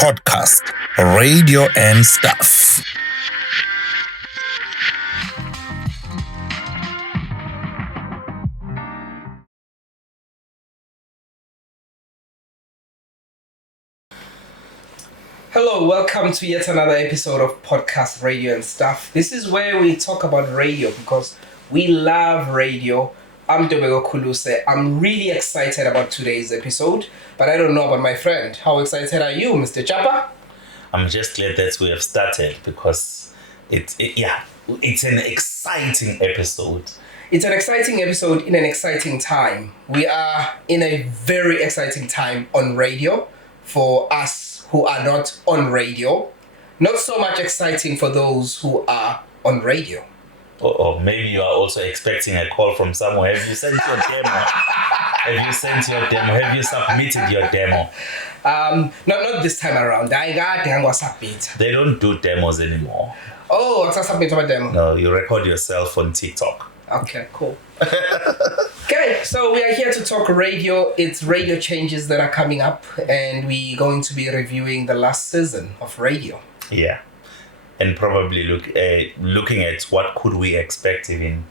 podcast, radio and stuff. Hello, welcome to yet another episode of Podcast Radio and Stuff. This is where we talk about radio because we love radio. I'm Tbo Touch. I'm really excited about today's episode, but I don't know about my friend. How excited are you, Mr. Chapa? I'm just glad that we have started because it's an exciting episode. It's an exciting episode in an exciting time. We are in a very exciting time on radio for us who are not on radio. Not so much exciting for those who are on radio. Or maybe you are also expecting a call from somewhere. Have you sent your demo? Have you submitted your demo? Not this time around. They don't do demos anymore. Oh, what's submit my demo? No, you record yourself on TikTok. Okay, cool. Okay, so we are here to talk radio. It's radio changes that are coming up, and we're going to be reviewing the last season of radio. Yeah, and probably looking at what could we expect even,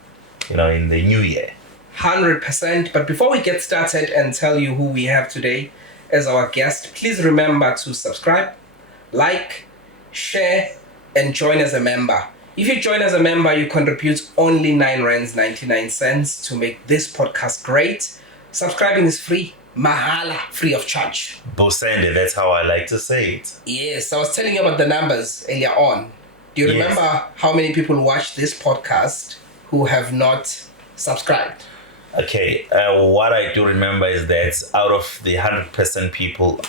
in the new year. 100%. But before we get started and tell you who we have today as our guest, please remember to subscribe, like, share, and join as a member. If you join as a member, you contribute only 9.99 rands to make this podcast great. Subscribing is free, mahala, free of charge. Bosende, that's how I like to say it. Yes, I was telling you about the numbers earlier on. Do you remember how many people watch this podcast who have not subscribed? Okay, what I do remember is that out of the 100% people,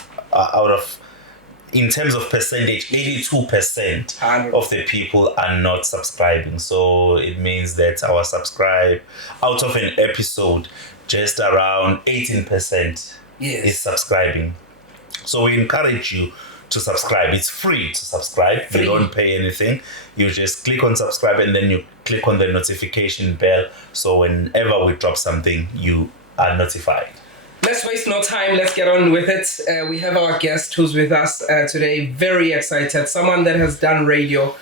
in terms of percentage, 82% of the people are not subscribing. So it means that our subscribe, out of an episode, just around 18% is subscribing. So we encourage you to subscribe. It's free to subscribe. You don't pay anything. You just click on subscribe and then you click on the notification bell. So whenever we drop something, you are notified. Let's waste no time. Let's get on with it. We have our guest who's with us today. Very excited. Someone that has done radio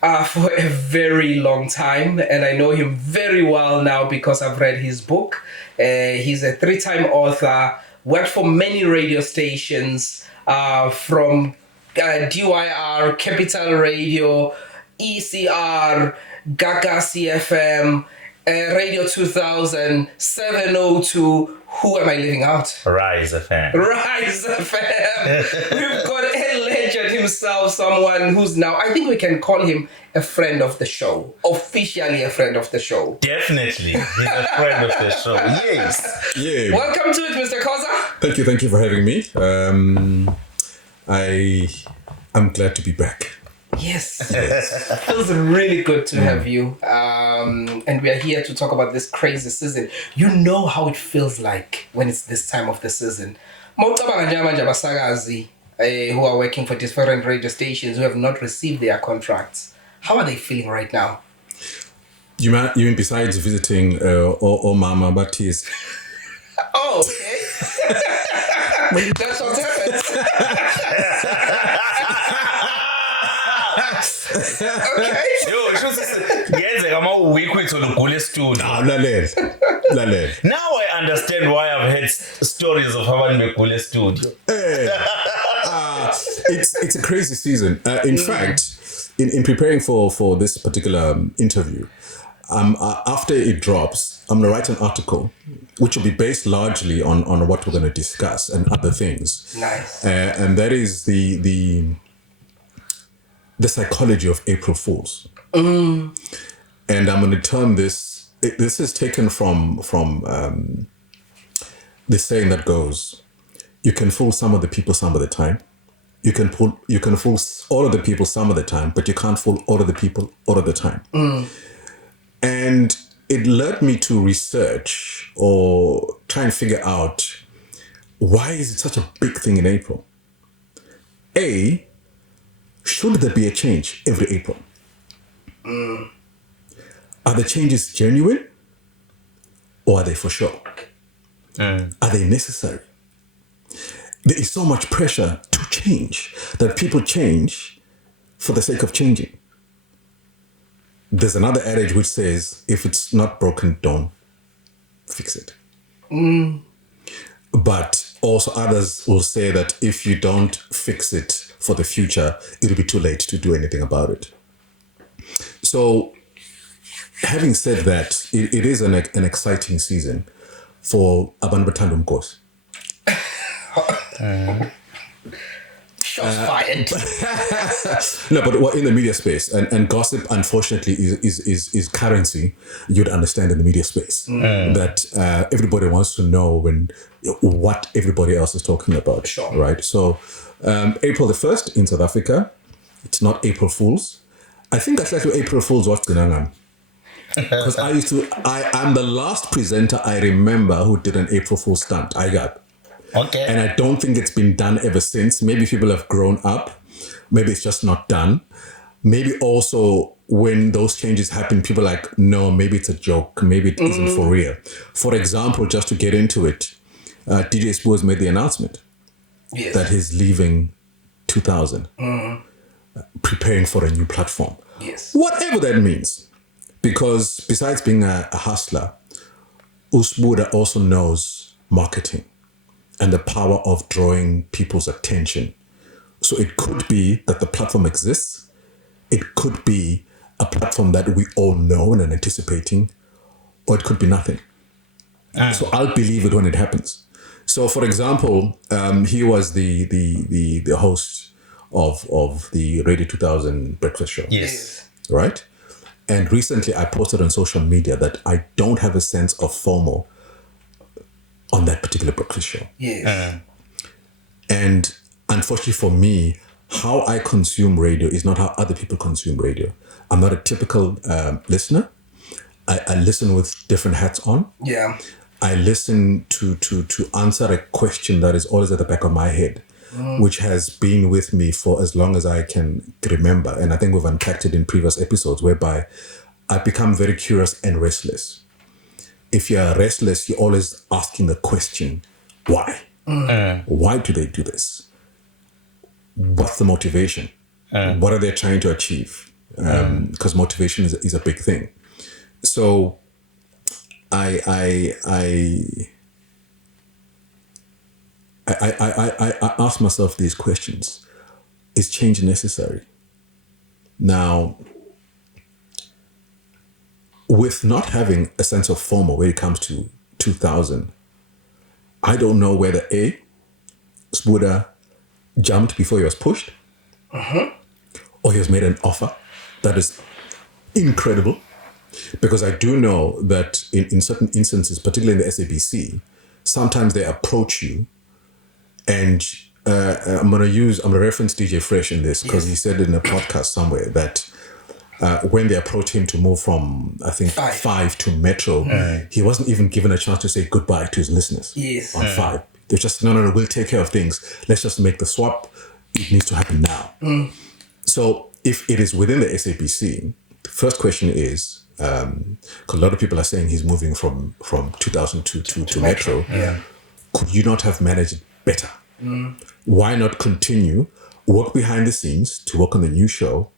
for a very long time. And I know him very well now because I've read his book. He's a 3-time author. Worked for many radio stations from DYR, Capital Radio, ECR, Gagasi FM, Radio 2000, 702. Who am I leaving out? Rise FM. We've got a legend himself, someone who's now, I think we can call him a friend of the show. Officially a friend of the show. Definitely. He's a friend of the show. Yes. Yeah. Welcome to it, Mr. Khoza. Thank you for having me. I'm glad to be back. Yes. It feels really good to have you. And we are here to talk about this crazy season. You know how it feels like when it's this time of the season. Who are working for different radio stations who have not received their contracts. How are they feeling right now? You mean besides visiting Mama Baptiste? Oh, okay. That's what happens. Okay. Now I understand why I've heard stories of how in Gule studio. It's a crazy season. In fact, in preparing for this particular interview, after it drops, I'm going to write an article which will be based largely on what we're going to discuss and other things. Nice. And that is the psychology of April Fools. And I'm going to term this is taken from the saying that goes, you can fool some of the people some of the time. You can fool all of the people some of the time, but you can't fool all of the people all of the time. And it led me to research or try and figure out, why is it such a big thing in April? Should there be a change every April? Are the changes genuine or are they for show? Are they necessary? There is so much pressure to change. that people change for the sake of changing. There's another adage which says, if it's not broken, don't fix it. But also others will say that if you don't fix it for the future, it'll be too late to do anything about it. So having said that, it is an exciting season for abantu bathanda umkhosi. Shots fired. No, but in the media space, and gossip, unfortunately, is currency. You'd understand in the media space that everybody wants to know what everybody else is talking about. Sure. Right? So, April the 1st in South Africa, it's not April Fools. I think that's like April Fools was Gnangam. Because I'm the last presenter I remember who did an April Fool's stunt. I got. Okay. And I don't think it's been done ever since. Maybe people have grown up. Maybe it's just not done. Maybe also when those changes happen, people are like, no, maybe it's a joke. Maybe it isn't for real. For example, just to get into it, DJ Sbu has made the announcement that he's leaving 2000, preparing for a new platform. Yes. Whatever that means. Because besides being a hustler, Sbu also knows marketing and the power of drawing people's attention. So it could be that the platform exists. It could be a platform that we all know and are anticipating, or it could be nothing. So I'll believe it when it happens. So, for example, he was the host of the Radio 2000 breakfast show. Yes. Right? And recently I posted on social media that I don't have a sense of FOMO on that particular breakfast show. Yes. And unfortunately for me, how I consume radio is not how other people consume radio. I'm not a typical listener. I listen with different hats on. Yeah. I listen to answer a question that is always at the back of my head, which has been with me for as long as I can remember. And I think we've unpacked it in previous episodes, whereby I become very curious and restless. If you're restless, you're always asking the question, why? Why do they do this? What's the motivation? What are they trying to achieve? Because motivation is a big thing. So I ask myself these questions. Is change necessary? Now, with not having a sense of FOMO when it comes to 2000, I don't know whether Sbu jumped before he was pushed, or he has made an offer that is incredible. Because I do know that in certain instances, particularly in the SABC, sometimes they approach you, and I'm gonna reference DJ Fresh in this because he said in a podcast somewhere that when they approached him to move from, I think, 5 to Metro, he wasn't even given a chance to say goodbye to his listeners. Yes. On 5. They're just, no, we'll take care of things. Let's just make the swap. It needs to happen now. So if it is within the SABC, the first question is, because a lot of people are saying he's moving from 2000 to Metro. Yeah. Could you not have managed it better? Why not continue, work behind the scenes to work on the new show,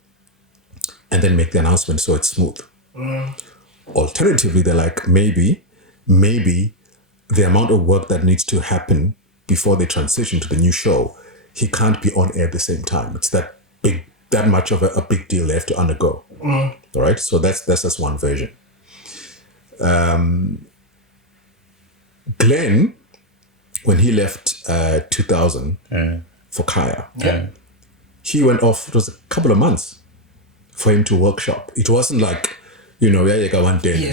and then make the announcement so it's smooth? Alternatively, they're like, maybe the amount of work that needs to happen before they transition to the new show, he can't be on air at the same time. It's that much of a big deal they have to undergo. All right, so that's just one version. Glenn, when he left 2000 for Khaya, he went off. It was a couple of months for him to workshop. It wasn't like, one day.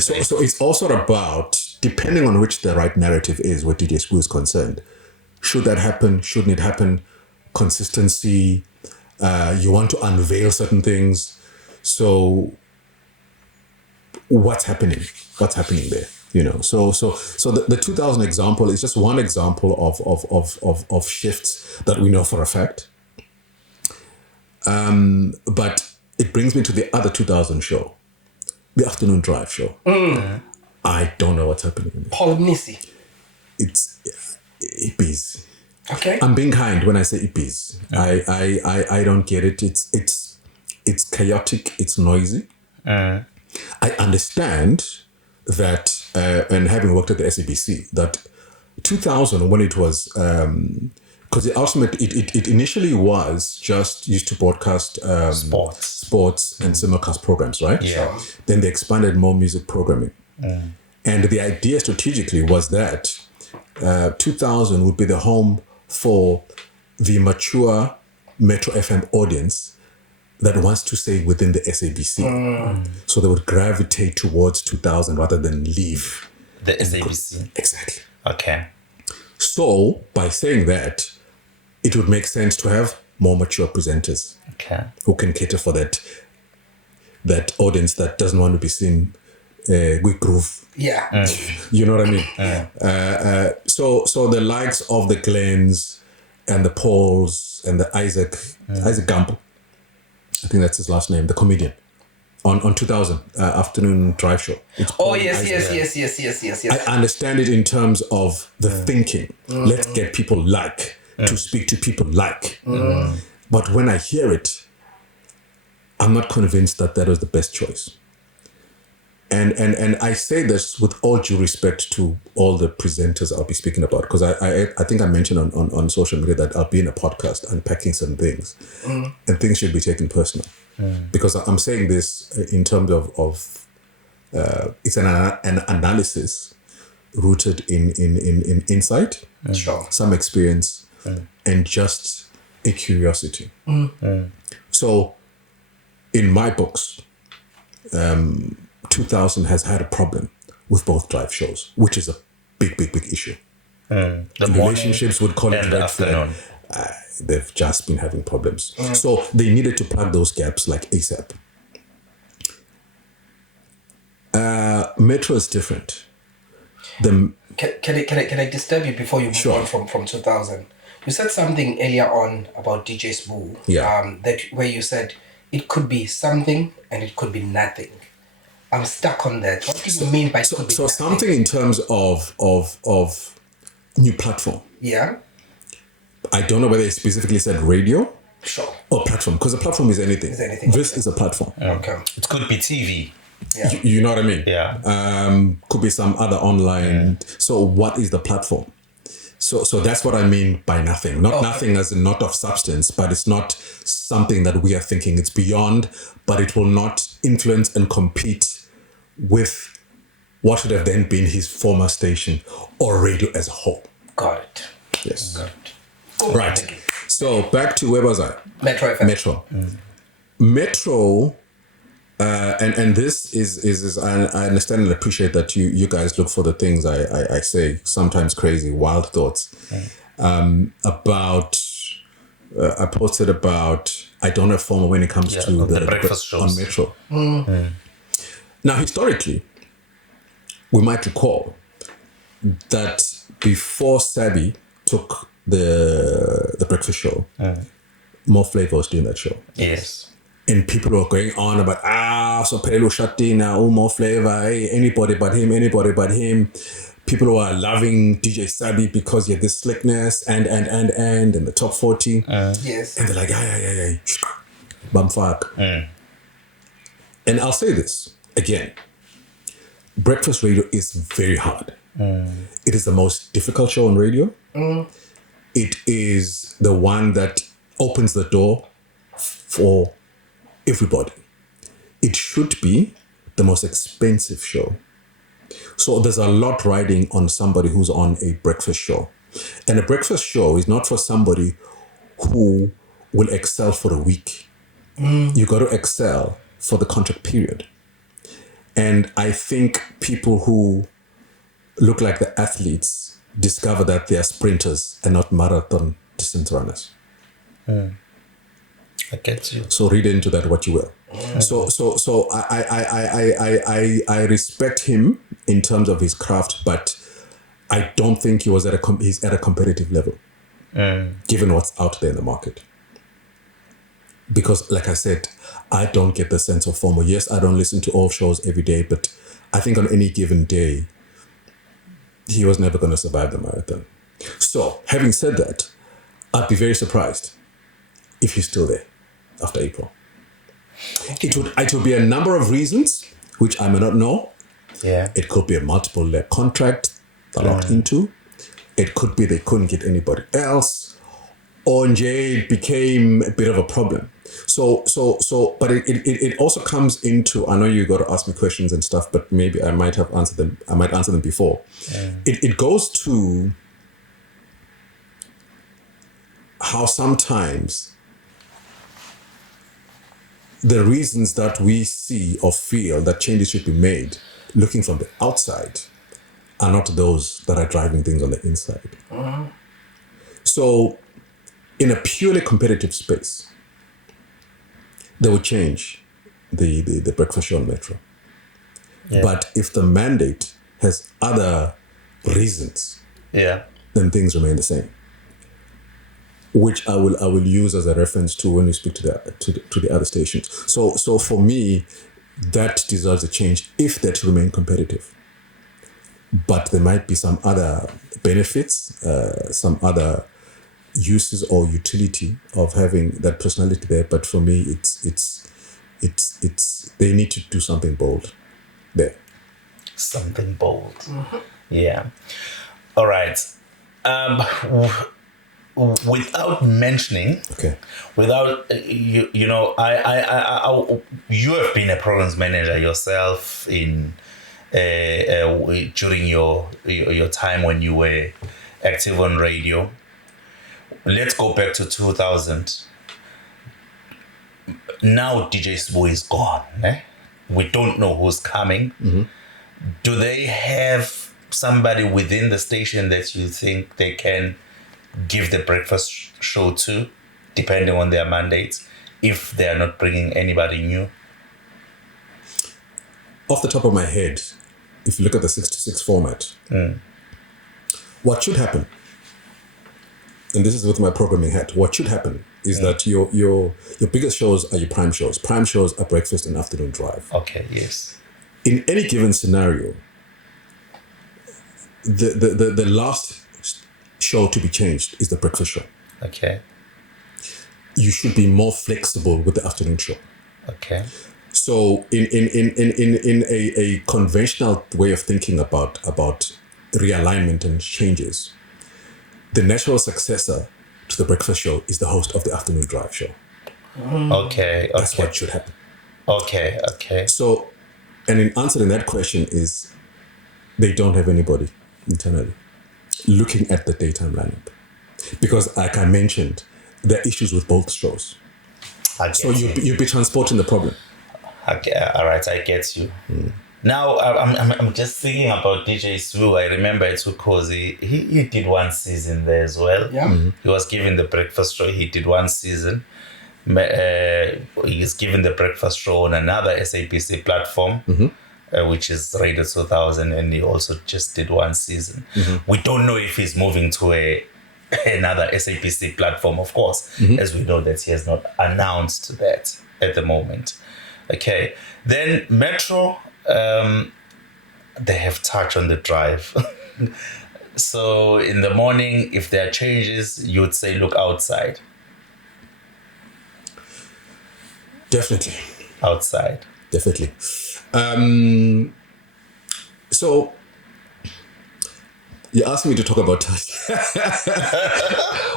So it's also about, depending on which the right narrative is, where DJ Sbu is concerned. Should that happen? Shouldn't it happen? Consistency. You want to unveil certain things. So what's happening? What's happening there? So the 2000 example is just one example of shifts that we know for a fact. But it brings me to the other 2000 show, the afternoon drive show. I don't know what's happening. Mnisi. It's busy. Okay. I'm being kind when I say EPs. I don't get it. It's chaotic. It's noisy. I understand that, and having worked at the SABC, that 2000, when it was, because it initially was just used to broadcast sports and simulcast programs, right? Yeah. Then they expanded more music programming. And the idea strategically was that 2000 would be the home for the mature Metro FM audience that wants to stay within the SABC. So they would gravitate towards 2000 rather than leave The SABC. Exactly. Okay. So by saying that, it would make sense to have more mature presenters who can cater for that audience that doesn't want to be seen with groove. Yeah. You know what I mean? So the likes of the Glens and the Pauls and the Isaac Gamble, I think that's his last name, the comedian, on 2000 afternoon drive show. Yes. I understand it in terms of the thinking. Let's get people to speak to people But when I hear it, I'm not convinced that was the best choice. And I say this with all due respect to all the presenters I'll be speaking about, because I think I mentioned on social media that I'll be in a podcast unpacking some things, and things should be taken personal. Because I'm saying this in terms of it's an analysis rooted in insight, some experience, and just a curiosity. So in my books, 2000 has had a problem with both drive shows, which is a big issue. The relationships would call it red flag. They've just been having problems. So they needed to plug those gaps like ASAP. Metro is different. Can I disturb you before you move on from 2000? You said something earlier on about DJ Sbu. Where you said it could be something and it could be nothing. I'm stuck on that. What do you mean by so something in terms of new platform? Yeah. I don't know whether it specifically said radio. Sure. Or platform, because a platform is anything. This is a platform. Okay. It could be TV. Yeah. You know what I mean? Yeah. Could be some other online. So what is the platform? So that's what I mean by nothing. Not nothing as in not of substance, but it's not something that we are thinking. It's beyond, but it will not influence and compete with what should have then been his former station or radio as a whole. Got it. Yes. Got it. Right. So back to where was I? Metro FM. Metro. Metro, and this is I understand and appreciate that you guys look for the things I say, sometimes crazy, wild thoughts. I posted about I don't have formal when it comes to the breakfast shows on Metro. Now, historically, we might recall that before Sabby took the breakfast show, More Flavor was doing that show. Yes. And people were going on about, so Pelelo Shatina, More Flavor, hey, anybody but him. People were loving DJ Sabby because he had this slickness and the top 40. Yes. And they're like, yeah. Bamfak. And I'll say this again. Breakfast radio is very hard. It is the most difficult show on radio. It is the one that opens the door for everybody. It should be the most expensive show. So there's a lot riding on somebody who's on a breakfast show. And a breakfast show is not for somebody who will excel for a week. You got to excel for the contract period. And I think people who look like the athletes discover that they are sprinters and not marathon distance runners. I get you. So read into that what you will. So I respect him in terms of his craft, but I don't think he's at a competitive level, given what's out there in the market. Because, like I said, I don't get the sense of formal. Yes, I don't listen to all shows every day, but I think on any given day, he was never going to survive the marathon. So, having said that, I'd be very surprised if he's still there after April. It would be a number of reasons, which I may not know. Yeah. It could be a multiple contract they're locked into. It could be they couldn't get anybody else. Or it became a bit of a problem. But it also comes into, I know you got to ask me questions and stuff, but maybe I might have answered them. I might answer them before. Yeah. It goes to how sometimes the reasons that we see or feel that changes should be made looking from the outside are not those that are driving things on the inside. Mm-hmm. So in a purely competitive space, they would change the breakfast show on Metro. Yeah. But if the mandate has other reasons, then things remain the same. Which I will use as a reference to when we speak to the other stations. So for me, that deserves a change if they're to remain competitive. But there might be some other benefits, some other uses or utility of having that personality there. But for me, it's they need to do something bold there. Something bold. Mm-hmm. Yeah. All right. Without mentioning, without you know, I you have been a programs manager yourself in during your time when you were active on radio. Let's go back to 2000. Now DJ Sbu is gone. We don't know who's coming. Mm-hmm. Do they have somebody within the station that you think they can give the breakfast show to, depending on their mandates, if they are not bringing anybody new? Off the top of my head, if you look at the 6-6 format, what should happen, and this is with my programming hat, what should happen is that your biggest shows are your prime shows. Prime shows are breakfast and afternoon drive. Okay, yes. In any given scenario, the last show to be changed is the breakfast show. Okay. You should be more flexible with the afternoon show. Okay. So in a conventional way of thinking about realignment and changes, the natural successor to the breakfast show is the host of the afternoon drive show. Okay. That's what should happen. Okay. So, and in answering that question is, they don't have anybody internally looking at the daytime lineup. Because like I mentioned, there are issues with both shows. So you'd be transporting the problem. Okay, all right, I get you. Now, I'm just thinking about DJ Sbu. I remember at Ukhozi, he did one season there as well. Yeah. Mm-hmm. He was given the breakfast show. He did one season. He's given the breakfast show on another SABC platform, which is Radio 2000, and he also just did one season. Mm-hmm. We don't know if he's moving to another SABC platform, of course, as we know that he has not announced that at the moment. Okay, then Metro, they have touch on the drive. So in the morning, if there are changes, you would say look outside. Definitely. Outside. Definitely. So you asked me to talk about touch,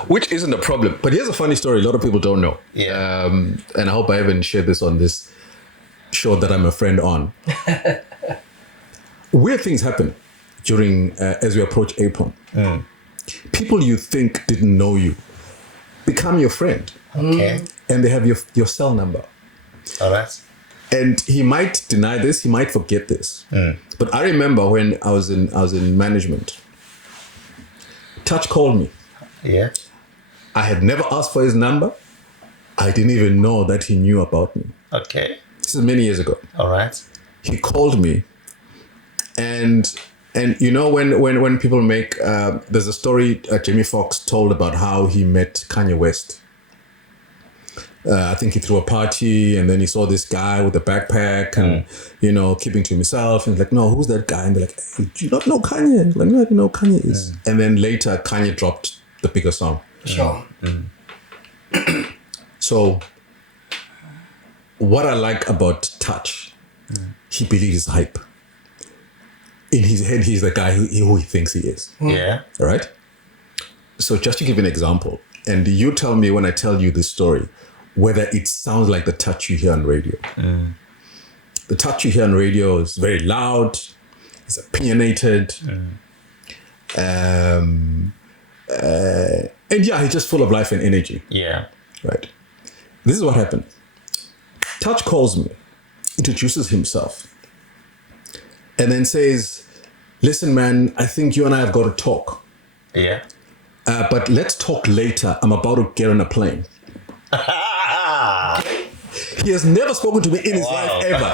which isn't a problem. But here's a funny story a lot of people don't know. Yeah. And I hope I haven't shared this on this show that I'm a friend on. Weird things happen during as we approach April. People you think didn't know you become your friend. Okay. And they have your cell number. All right. And he might deny this, he might forget this. But I remember when I was in management, Touch called me. Yeah. I had never asked for his number. I didn't even know that he knew about me. Okay. This is many years ago. All right. He called me, and you know when people make there's a story Jamie Foxx told about how he met Kanye West. I think he threw a party and then he saw this guy with a backpack and, keeping to himself. And he's like, no, who's that guy? And they're like, hey, do you not know Kanye? Like, no, I don't know who Kanye is. And then later Kanye dropped the bigger song. Sure. So, what I like about Touch, he believes hype. In his head, he's the guy who he thinks he is. Yeah. All right? So just to give you an example, and you tell me when I tell you this story, whether it sounds like the Touch you hear on radio. The Touch you hear on radio is very loud, it's opinionated, and yeah, he's just full of life and energy. Yeah. Right. This is what happened. Touch calls me, introduces himself, and then says, listen, man, I think you and I have got to talk. Yeah. But let's talk later. I'm about to get on a plane. He has never spoken to me in his life ever.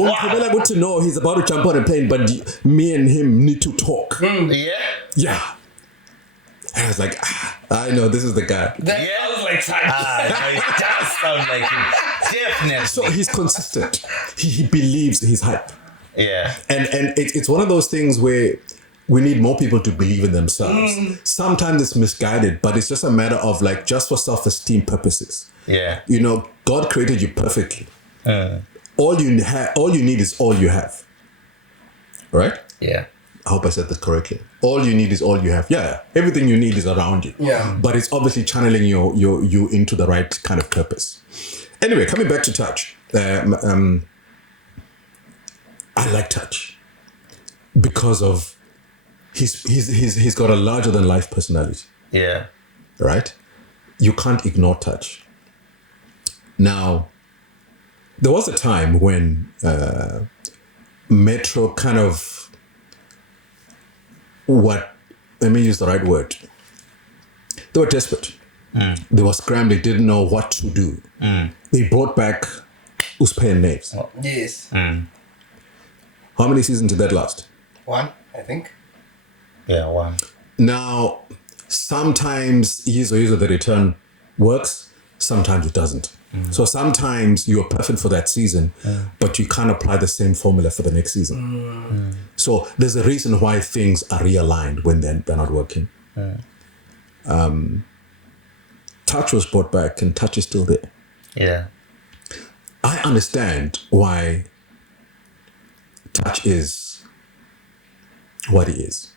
Wow. Good to know he's about to jump on a plane, but me and him need to talk. Yeah. Yeah. And I was like, I know this is the guy. That sounds like Touch. It does sound like him. Definitely. So he's consistent. He believes his hype. Yeah. And it's one of those things where we need more people to believe in themselves. Sometimes it's misguided, but it's just a matter of like just for self-esteem purposes. Yeah. You know, God created you perfectly. All you need is all you have. Right? Yeah. I hope I said this correctly. All you need is all you have. Yeah, everything you need is around you. Yeah. But it's obviously channeling you into the right kind of purpose. Anyway, coming back to Touch. I like Touch because of he's got a larger than life personality. Yeah. Right? You can't ignore Touch. Now, there was a time when Metro kind of let me use the right word. They were desperate. They were scrambling, didn't know what to do. They brought back Uspe and Naves. Yes. How many seasons did that last? 1, I think. Yeah, 1. Now, sometimes user the return works, sometimes it doesn't. So sometimes you are perfect for that season, but you can't apply the same formula for the next season. So there's a reason why things are realigned when they're not working. Touch was brought back and Touch is still there. Yeah. I understand why Touch is what he is.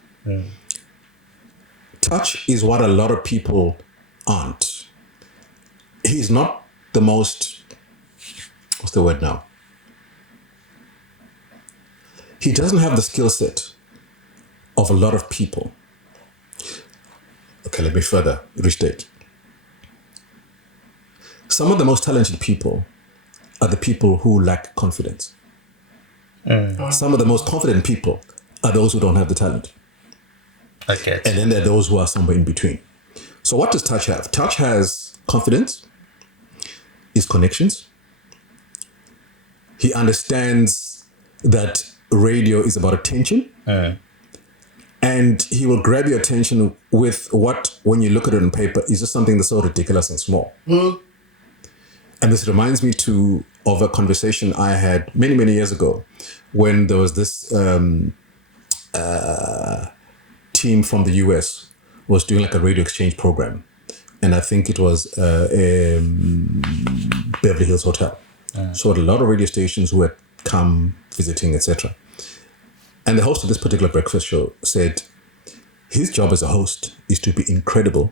Touch is what a lot of people aren't. He's not the most, what's the word now? He doesn't have the skill set of a lot of people. Okay, let me further restate. Some of the most talented people are the people who lack confidence. Some of the most confident people are those who don't have the talent. Okay. And then there are those who are somewhere in between. So what does Touch have? Touch has confidence, his connections. He understands that radio is about attention. And he will grab your attention with what, when you look at it on paper, is just something that's so ridiculous and small. And this reminds me of a conversation I had many, many years ago when there was this team from the US was doing like a radio exchange program. And I think it was Beverly Hills Hotel. So a lot of radio stations who had come visiting, etc. And the host of this particular breakfast show said his job as a host is to be incredible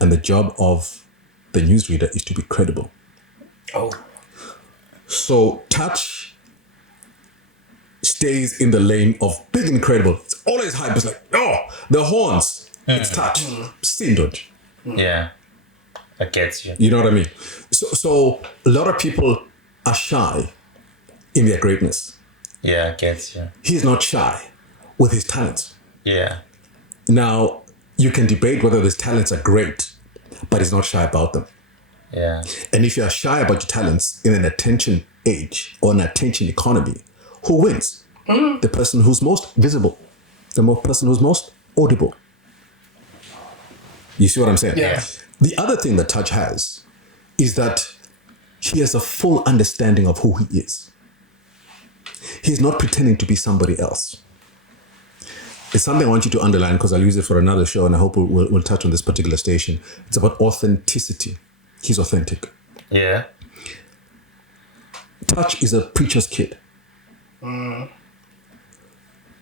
and the job of the newsreader is to be credible. Oh. So Touch stays in the lane of big incredible. It's always hype. It's like, oh, the horns. It's Touch. Sindoj. Yeah. I get you. You know what I mean? So a lot of people are shy in their greatness. Yeah, I get you. He's not shy with his talents. Yeah. Now, you can debate whether his talents are great, but he's not shy about them. Yeah. And if you are shy about your talents in an attention age or an attention economy, who wins? The person who's most visible, the person who's most audible. You see what I'm saying? Yeah. The other thing that Touch has is that he has a full understanding of who he is. He's not pretending to be somebody else. It's something I want you to underline because I'll use it for another show, and I hope we'll touch on this particular station. It's about authenticity. He's authentic. Yeah. Touch is a preacher's kid.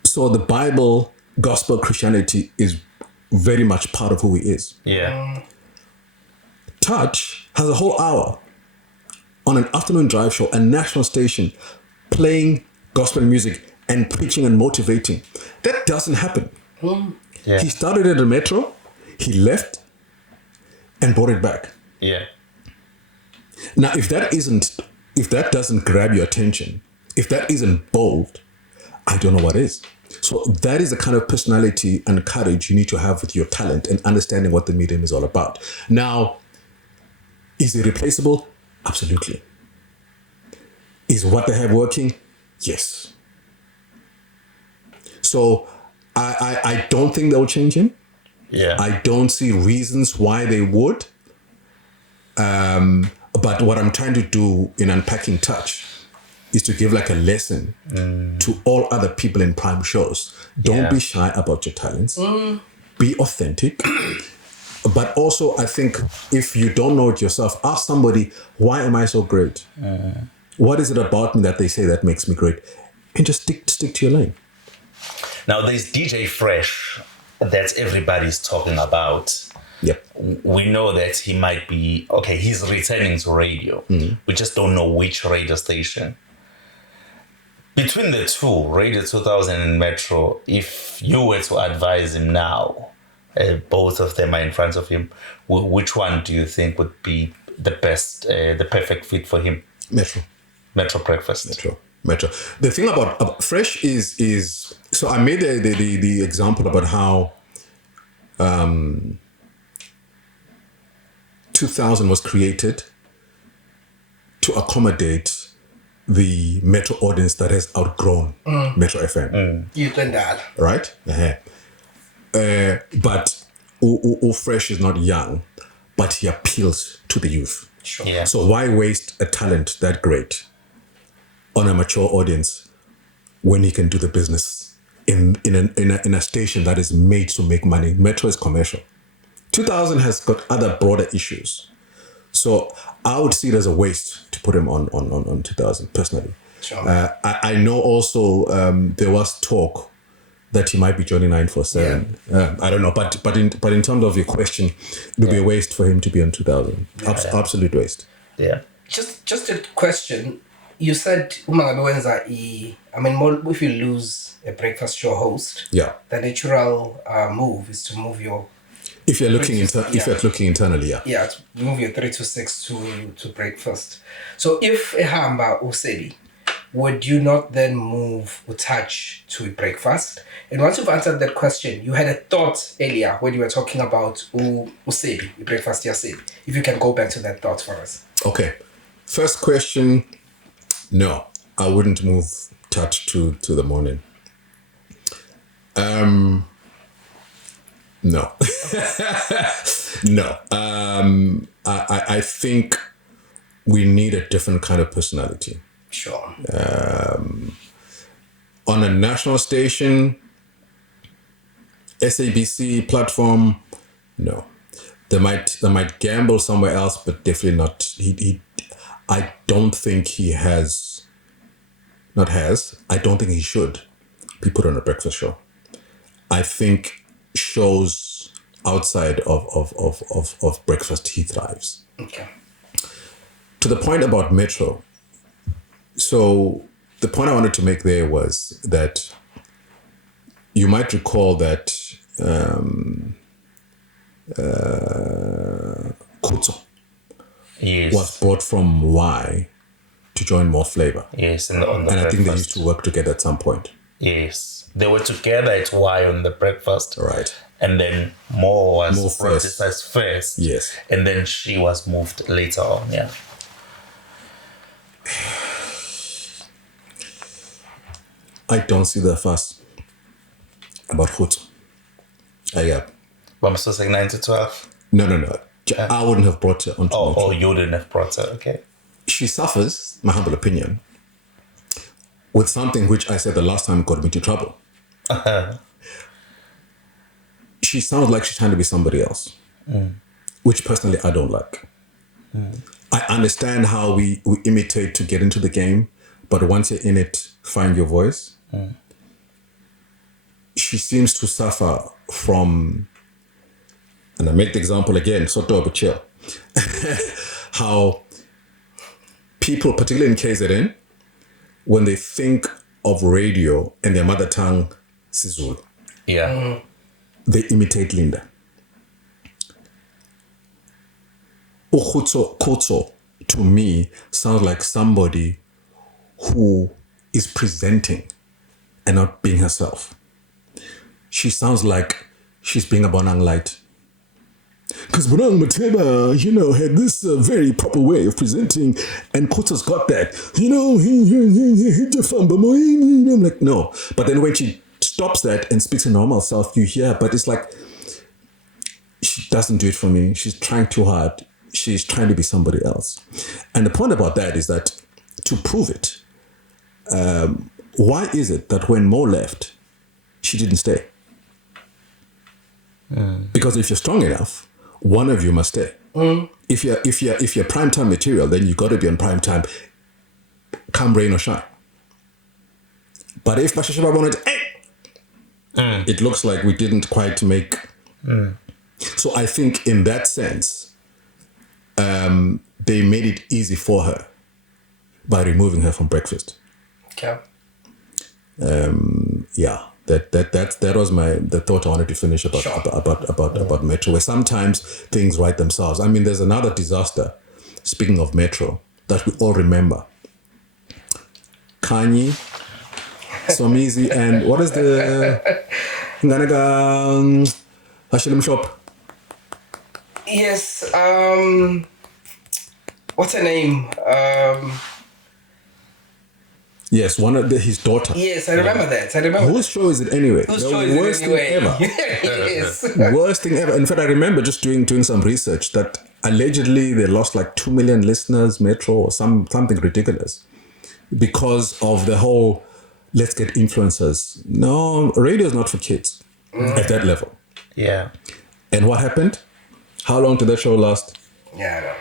So the Bible, gospel Christianity is very much part of who he is. Yeah. Touch has a whole hour on an afternoon drive show, a national station, playing gospel music and preaching and motivating. That doesn't happen. Yeah. He started at the Metro, he left and brought it back. Yeah. Now, if that doesn't grab your attention, if that isn't bold, I don't know what is. So that is the kind of personality and courage you need to have with your talent and understanding what the medium is all about. Now, is it replaceable? Absolutely. Is what they have working? Yes. So I don't think they'll change him. Yeah. I don't see reasons why they would. But what I'm trying to do in unpacking Touch is to give like a lesson to all other people in prime shows. Don't be shy about your talents. Be authentic. But also, I think if you don't know it yourself, ask somebody, why am I so great? What is it about me that they say that makes me great? And just stick to your lane. Now, there's DJ Fresh that everybody's talking about. Yep. We know that he might be, he's returning to radio. We just don't know which radio station. Between the two, Radio 2000 and Metro, if you were to advise him now, both of them are in front of him, which one do you think would be the best, the perfect fit for him? Metro Breakfast. Metro. The thing about Fresh is so I made the example about how 2000 was created to accommodate the Metro audience that has outgrown Metro FM. Youth and that. Right? But Fresh is not young, but he appeals to the youth. Sure. Yeah. So why waste a talent that great on a mature audience when he can do the business in a station that is made to make money? Metro is commercial. 2000 has got other broader issues. So I would see it as a waste to put him on 2000 personally. Sure. I know also there was talk that he might be joining 947. I don't know, but in terms of your question, it would be a waste for him to be on 2000. Absolute waste. Yeah. Just a question. You said if you lose a breakfast show host, the natural move is to move your. If you're looking internally, to move your 3 to 6 to breakfast. So if ehamba usebi, would you not then move Touch to breakfast? And once you've answered that question, you had a thought earlier when you were talking about usebi, breakfast yasebi. If you can go back to that thought for us. Okay. First question, no, I wouldn't move Touch to the morning. No. No. I think we need a different kind of personality. Sure. On a national station, SABC platform, no. They might gamble somewhere else, but definitely not. I don't think he has. I don't think he should be put on a breakfast show. I think shows outside of breakfast he thrives. Okay. To the point about Metro. So the point I wanted to make there was that you might recall that Khutso was brought from Y to join More Flavor. Yes, and I think they used to work together at some point. Yes, they were together at Y on the breakfast. Right. And then More was brought as first. Yes. And then she was moved later on, yeah. I don't see the fuss about Khutso. But I'm supposed to say 9 to 12? No. I wouldn't have brought her onto Metro. Oh, you wouldn't have brought her, okay. She suffers, my humble opinion, with something which I said the last time got me into trouble. she sounds like she's trying to be somebody else, which personally I don't like. I understand how we imitate to get into the game, but once you're in it, find your voice. She seems to suffer from, and I make the example again, Soto chill, how people, particularly in KZN, when they think of radio and their mother tongue, Sizulu, they imitate Linda. Khutso, to me, sounds like somebody who is presenting and not being herself. She sounds like she's being a Bonang light. Because Bonang Mtethwa, had this very proper way of presenting, and Khutso's got that. I'm like, no. But then when she stops that and speaks a normal self, you hear, but it's like, she doesn't do it for me. She's trying too hard. She's trying to be somebody else. And the point about that is that to prove it, why is it that when Mo left, she didn't stay? Because if you're strong enough, one of you must stay. If you're primetime material, then you got to be on primetime, come rain or shine. But if Bashashaba wanted, it looks like we didn't quite make. So I think in that sense, they made it easy for her by removing her from breakfast. Okay. That was the thought I wanted to finish about Metro, where sometimes things write themselves. I mean, there's another disaster, speaking of Metro, that we all remember. Kanye, Somizi, and what is the Hashilim shop? Yes, what's her name? Yes, one of his daughter. Yes, I remember that. Whose show is it anyway? Whose show is worst it anyway? thing ever. Yes. Worst thing ever. In fact, I remember just doing some research that allegedly they lost like 2 million listeners, Metro, or something ridiculous, because of the whole let's get influencers. No, radio is not for kids at that level. Yeah. And what happened? How long did that show last? Yeah, no.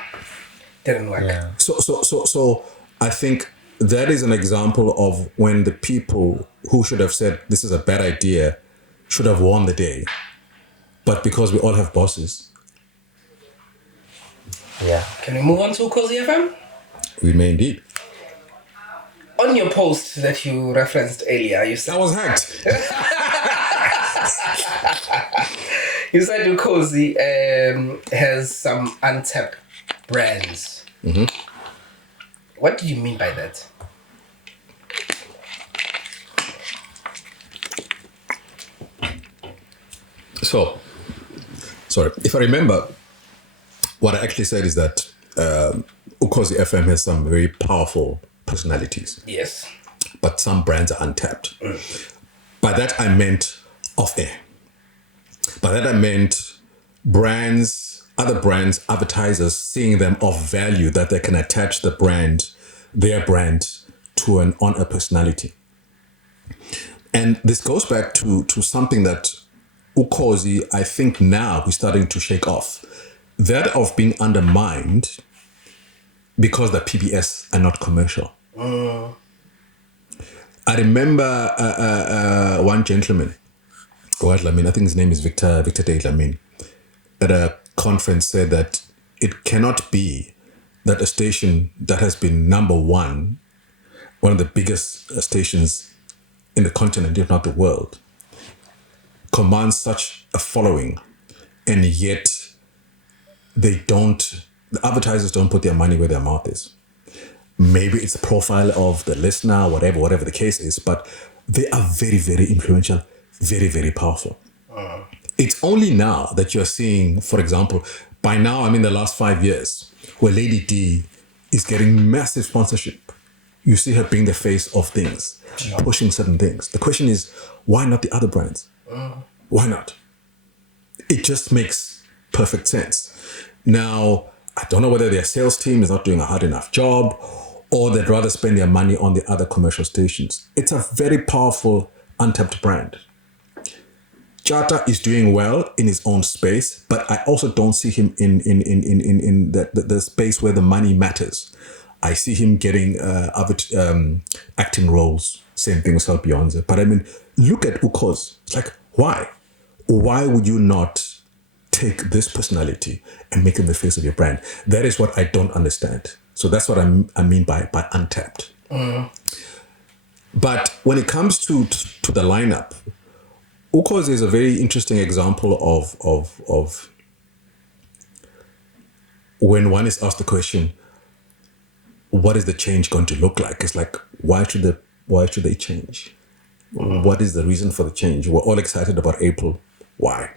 Didn't work. Yeah. So I think that is an example of when the people who should have said this is a bad idea should have won the day. But because we all have bosses. Yeah. Can we move on to Ukhozi FM? We may indeed. On your post that you referenced earlier, you said... That was hacked. You said Ukhozi has some untapped brands. What do you mean by that? So, sorry, if I remember, what I actually said is that Ukhozi FM has some very powerful personalities. Yes. But some brands are untapped. By that I meant off air. By that I meant brands, other brands, advertisers, seeing them of value that they can attach their brand to an on-air personality. And this goes back to something that Ukhozi, I think now we're starting to shake off. That of being undermined because the PBS are not commercial. I remember one gentleman, I think his name is Victor Delamin, at a conference said that it cannot be that a station that has been number one of the biggest stations in the continent, if not the world, commands such a following, and yet the advertisers don't put their money where their mouth is. Maybe it's the profile of the listener, whatever the case is, but they are very, very influential, very, very powerful. It's only now that you're seeing, for example, by now, I mean the last 5 years, where Lady D is getting massive sponsorship. You see her being the face of things, pushing certain things. The question is, why not the other brands? Why not? It just makes perfect sense. Now, I don't know whether their sales team is not doing a hard enough job, or they'd rather spend their money on the other commercial stations. It's a very powerful, untapped brand. Chata is doing well in his own space, but I also don't see him in the space where the money matters. I see him getting other acting roles. Same thing with Beyonce. But I mean, look at Ukhozi. It's like, why? Why would you not take this personality and make him the face of your brand? That is what I don't understand. So that's what I mean by untapped. But when it comes to the lineup, Ukhozi is a very interesting example of when one is asked the question, what is the change going to look like? It's like, why should they change? What is the reason for the change? We're all excited about April. Why?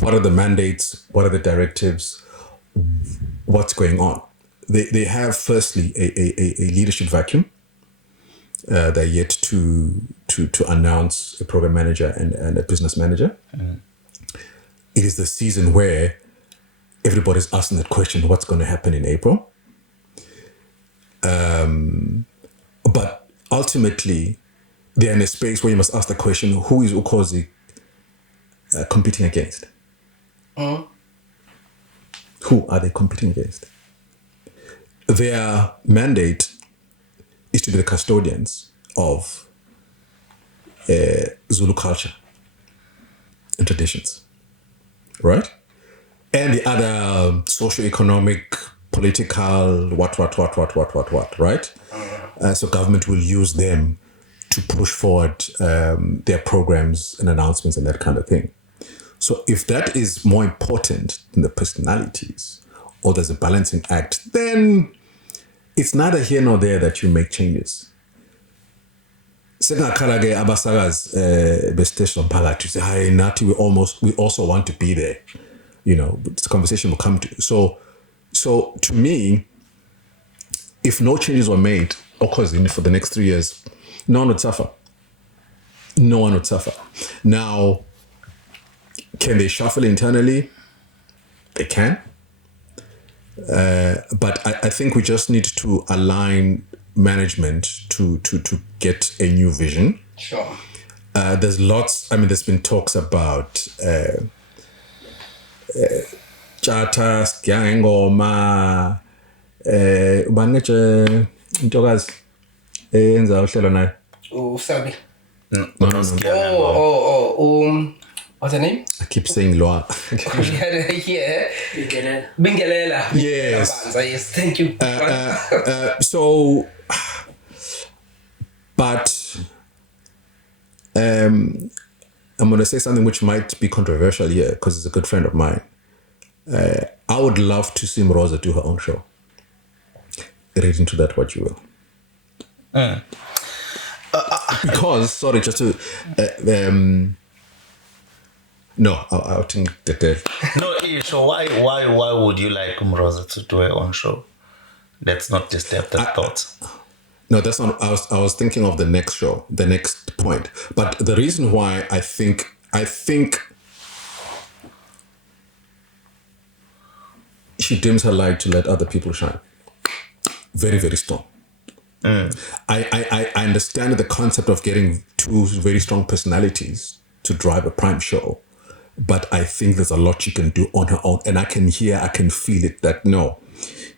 What are the mandates? What are the directives? What's going on? They have firstly a leadership vacuum. They're yet to announce a program manager and a business manager. It is the season where everybody's asking that question, what's going to happen in April? But ultimately, they're in a space where you must ask the question, who is Ukhozi competing against? Who are they competing against? Their mandate is to be the custodians of Zulu culture and traditions, right? And the other socio-economic, political, what, right? So government will use them to push forward their programs and announcements and that kind of thing. So if that is more important than the personalities, or there's a balancing act, then it's neither here nor there that you make changes. Sekakhala-ke abasakazi besiteshi somphakathi say, "Hi, Nathi, we also want to be there." You know, this conversation will come to. So to me, if no changes were made, of course, for the next 3 years, no one would suffer. No one would suffer. Now, can they shuffle internally? They can. But I think we just need to align management to get a new vision. Sure. There's lots, there's been talks about Chata, Skiyangoma, Bangeche, Ntokazi, enza uhlelo naye. Sabby. No. What's her name? I keep saying Loa. Yeah. Bingelela. Yes. Yes, thank you. But I'm going to say something which might be controversial here because it's a good friend of mine. I would love to see Mroza do her own show. Read into that what you will. Because, sorry, just to... no, I think that... No, so why would you like Mroza to do her own show? Let's not disturb that thought. No, that's not... I was thinking of the next show, the next point. But the reason why I think she dims her light to let other people shine. Very, very strong. I understand the concept of getting two very strong personalities to drive a prime show, but I think there's a lot she can do on her own, and I can feel it that no,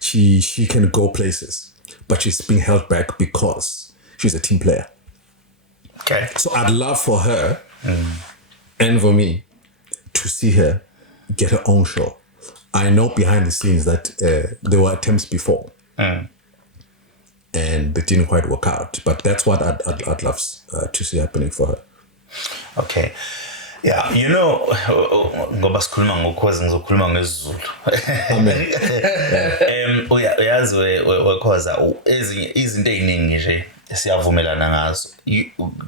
she can go places, but she's being held back because she's a team player. Okay. So I'd love for her and for me to see her get her own show. I know behind the scenes that there were attempts before. And they didn't quite work out. But that's what I'd love to see happening for her. Okay. Yeah, you know, ngoba sikhuluma ngokhozi ngizokhuluma ngesiZulu. Amen. Uyazi wekhoza izinto eziningi nje siyavumelana ngazo.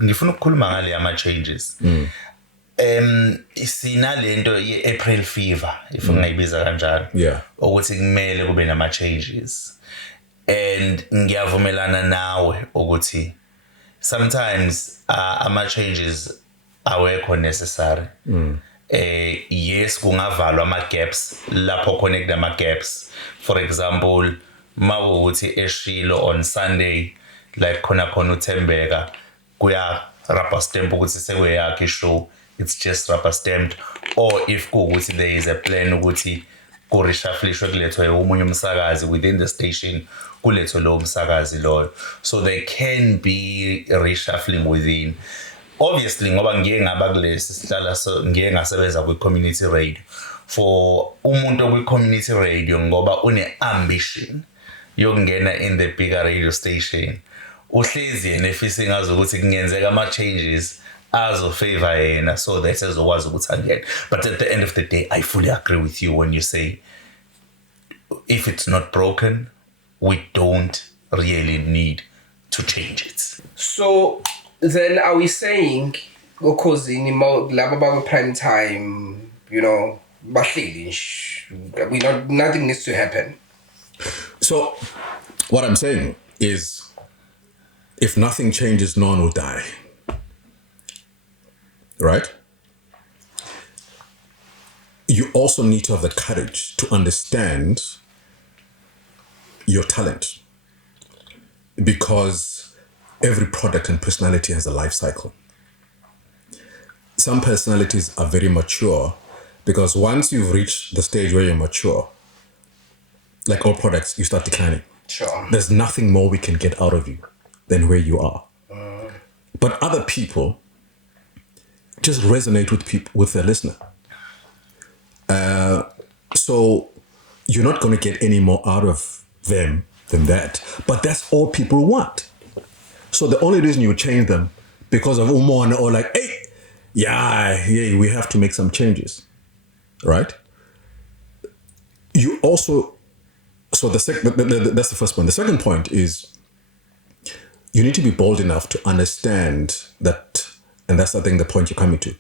Ngifuna ukukhuluma ngale ama changes. Sinalento ye-April fever, if ungayibiza kanjalo. Yeah. Ukuthi kumele kube nama changes. And ngiyavumelana nawe ukuthi sometimes ama changes awekho necessary. Yes, kungavalwa ama gaps lapho connect ama gaps. For example, mawukuthi eShilo on Sunday like khona uThembeka kuya rubber stamp ukuthi sekuyakhe show it's just rubber stamped, or if there is a plan within the station, so there can be reshuffling within. Obviously, with community radio. For umuntu community radio, ngoba une ambition yokungena in the bigger radio station. Uhlezi nefisi ngazo ukuthi kungenzeka ama changes azo favor yena, so that ezokwazi ukuthi angene. But at the end of the day, I fully agree with you when you say if it's not broken, we don't really need to change it. So then are we saying Ukhozi laba ba prime time, nothing needs to happen? So what I'm saying is, if nothing changes, no one will die. Right? You also need to have the courage to understand your talent, because every product and personality has a life cycle. Some personalities are very mature, because once you've reached the stage where you're mature, like all products, you start declining. Sure. There's nothing more we can get out of you than where you are. But other people just resonate with their listener. So you're not going to get any more out of them than that. But that's all people want. So the only reason you change them because of Umon, or like, hey, we have to make some changes, right? You also, so that's the first point. The second point is you need to be bold enough to understand that, and that's I think the point you're coming to.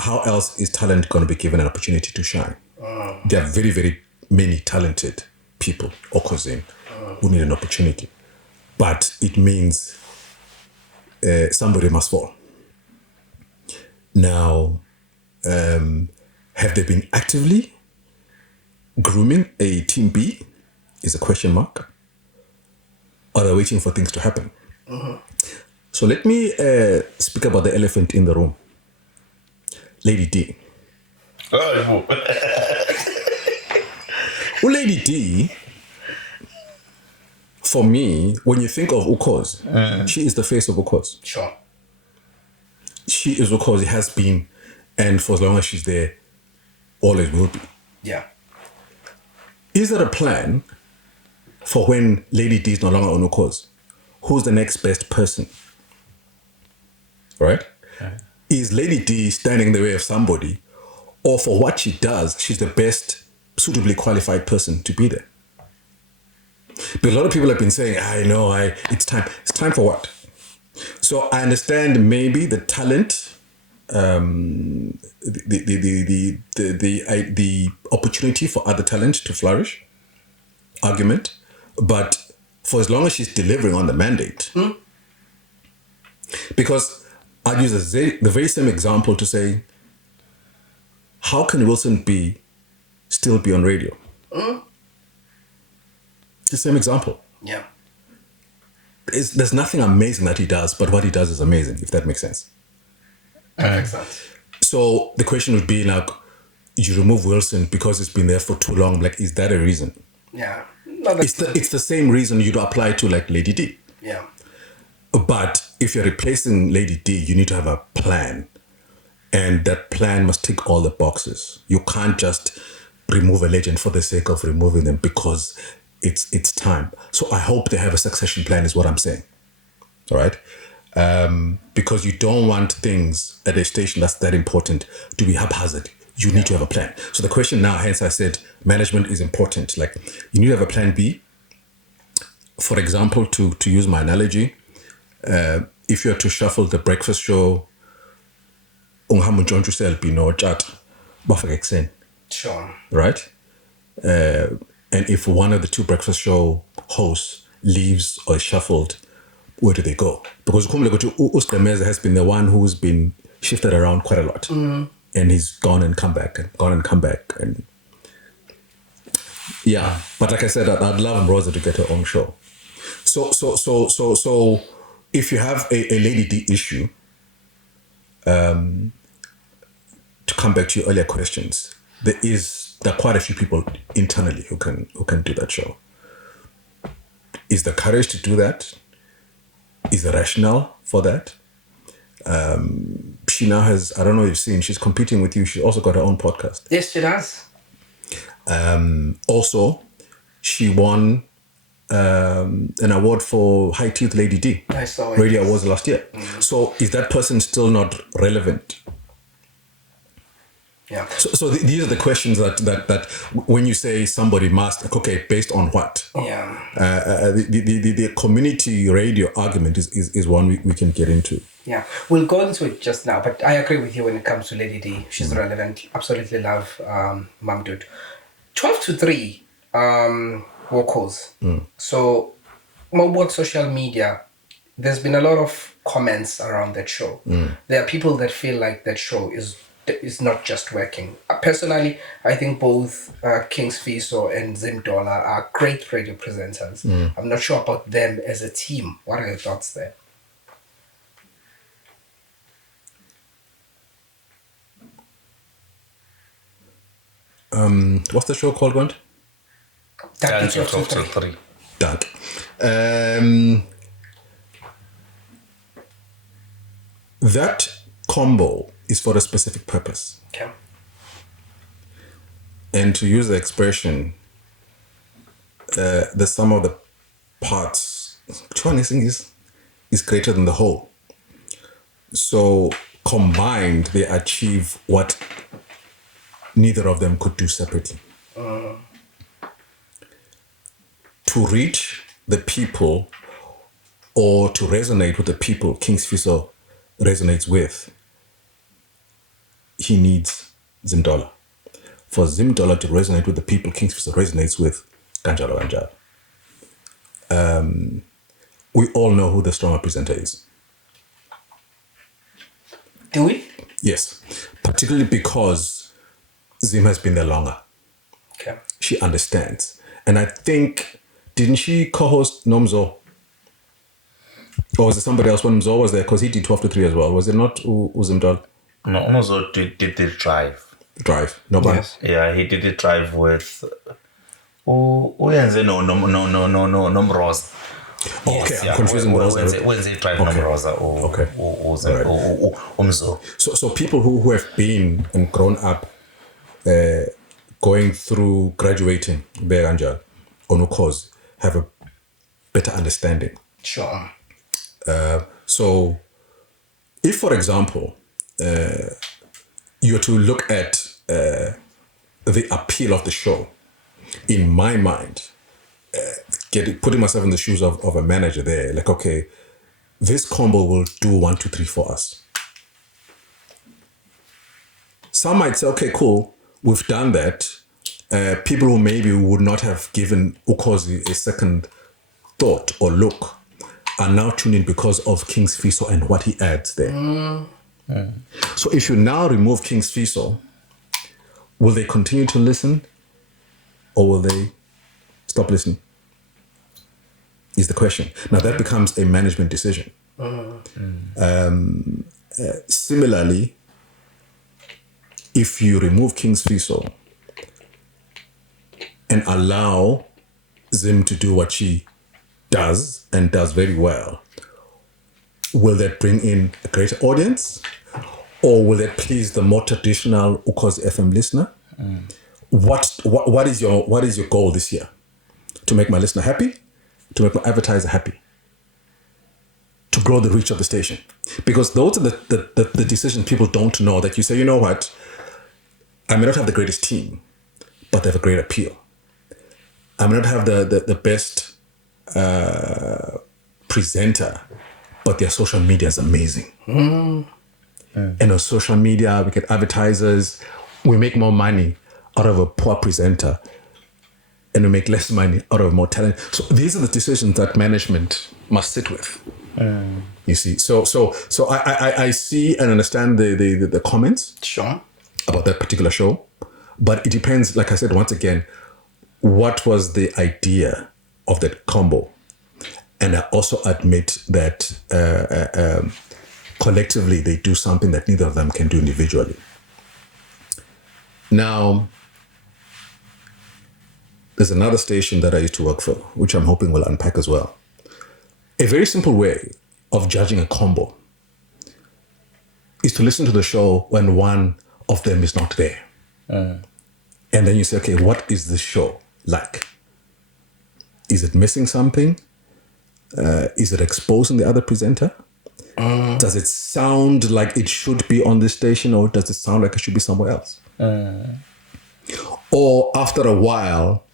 How else is talent going to be given an opportunity to shine? There are very, very many talented people, Ukhozi, who need an opportunity. But it means somebody must fall. Now, have they been actively grooming a team B? Is a question mark. Or are they waiting for things to happen? So let me speak about the elephant in the room. Lady D. Lady D, for me, when you think of Ukhozi, she is the face of Ukhozi. Sure. She is Ukhozi, has been, and for as long as she's there, always will be. Yeah. Is there a plan for when Lady D is no longer on Ukhozi? Who's the next best person? Right? Okay. Is Lady D standing in the way of somebody, or for what she does, she's the best suitably qualified person to be there? But a lot of people have been saying, it's time. It's time for what? So I understand maybe the talent, the opportunity for other talent to flourish, argument, but for as long as she's delivering on the mandate. Because I'd use the very same example to say, how can Wilson still be on radio? The same example. Yeah. There's nothing amazing that he does, but what he does is amazing, if that makes sense. Perfect sense. So the question would be like, you remove Wilson because it's been there for too long. Like, is that a reason? Yeah. No, it's the same reason you'd apply to like Lady D. Yeah. But if you're replacing Lady D, you need to have a plan. And that plan must tick all the boxes. You can't just remove a legend for the sake of removing them because it's time. So I hope they have a succession plan is what I'm saying. All right? Because you don't want things at a station that's that important to be haphazard. You need to have a plan. So the question now, hence I said management is important. Like, you need to have a plan B. For example, to use my analogy, if you're to shuffle the breakfast show, sure. Right? And if one of the two breakfast show hosts leaves or is shuffled, where do they go? Because Ustameza has been the one who's been shifted around quite a lot. And he's gone and come back. And yeah, but like I said, I'd love Mroza to get her own show. So if you have a Lady D issue, to come back to your earlier questions, there are quite a few people internally who can do that show. Is the courage to do that? Is the rationale for that? She now has, I don't know if you've seen, she's competing with you. She's also got her own podcast. Yes, she does. Also, she won an award for High Teeth Lady D. I saw it. Radio Awards last year. So is that person still not relevant? Yeah. So these are the questions that when you say somebody must, okay, based on what? Yeah. The community radio argument is one we can get into. Yeah, we'll go into it just now, but I agree with you when it comes to Lady D. She's relevant. Absolutely love Mam Dude. 12 to 3, walkers. So, mobile social media, there's been a lot of comments around that show. There are people that feel like that show is not just working. Personally, I think both Kings Fiso and Zimdola are great radio presenters. I'm not sure about them as a team. What are your thoughts there? What's the show called, Grant? Dankie 12 to 3. Dankie. That combo is for a specific purpose. Okay. And to use the expression, the sum of the parts, is greater than the whole. So combined, they achieve what neither of them could do separately. To reach the people or to resonate with the people Kings Fiso resonates with, he needs Zimdola. For Zimdola to resonate with the people Kings Fiso resonates with, kanjalo kanjalo. We all know who the stronger presenter is. Do we? Yes, particularly because Zim has been there longer. Okay. She understands. And I think, didn't she co-host Nomzo? Or was it somebody else when Mzo was there? Because he did 12 to 3 as well. Was it not Zimdol? No, Mroza did the drive. No, but Yes. Yeah, he did the drive with... No, Mroza. Okay, I'm confusing Mroza. When they drive Mroza or Mzo. So people who have been and grown up going through graduating Beranjal or Ukhozi have a better understanding. Sure. So if, for example, you were to look at the appeal of the show, in my mind, putting myself in the shoes of a manager there, like, okay, this combo will do 1, 2, 3 for us. Some might say, okay, cool, we've done that. People who maybe would not have given Ukhozi a second thought or look are now tuned in because of Kings Fiso and what he adds there. So if you now remove Kings Fiso, will they continue to listen or will they stop listening? Is the question. Now that becomes a management decision. Similarly, if you remove Kings Fiso and allow Zim to do what she does and does very well, will that bring in a greater audience or will that please the more traditional Ukhozi FM listener? What is your goal this year? To make my listener happy? To make my advertiser happy? To grow the reach of the station? Because those are the decisions people don't know, that you say, you know what, I may not have the greatest team, but they have a great appeal. I may not have the best presenter, but their social media is amazing. And on social media, we get advertisers, we make more money out of a poor presenter, and we make less money out of more talent. So these are the decisions that management must sit with. You see, so I see and understand the comments Sure. about that particular show, but it depends, like I said, once again, what was the idea of that combo? And I also admit that collectively they do something that neither of them can do individually. Now, there's another station that I used to work for, which I'm hoping will unpack as well. A very simple way of judging a combo is to listen to the show when one of them is not there. And then you say, okay, what is this show like? Is it missing something? Is it exposing the other presenter? Does it sound like it should be on this station, or does it sound like it should be somewhere else? Or after a while,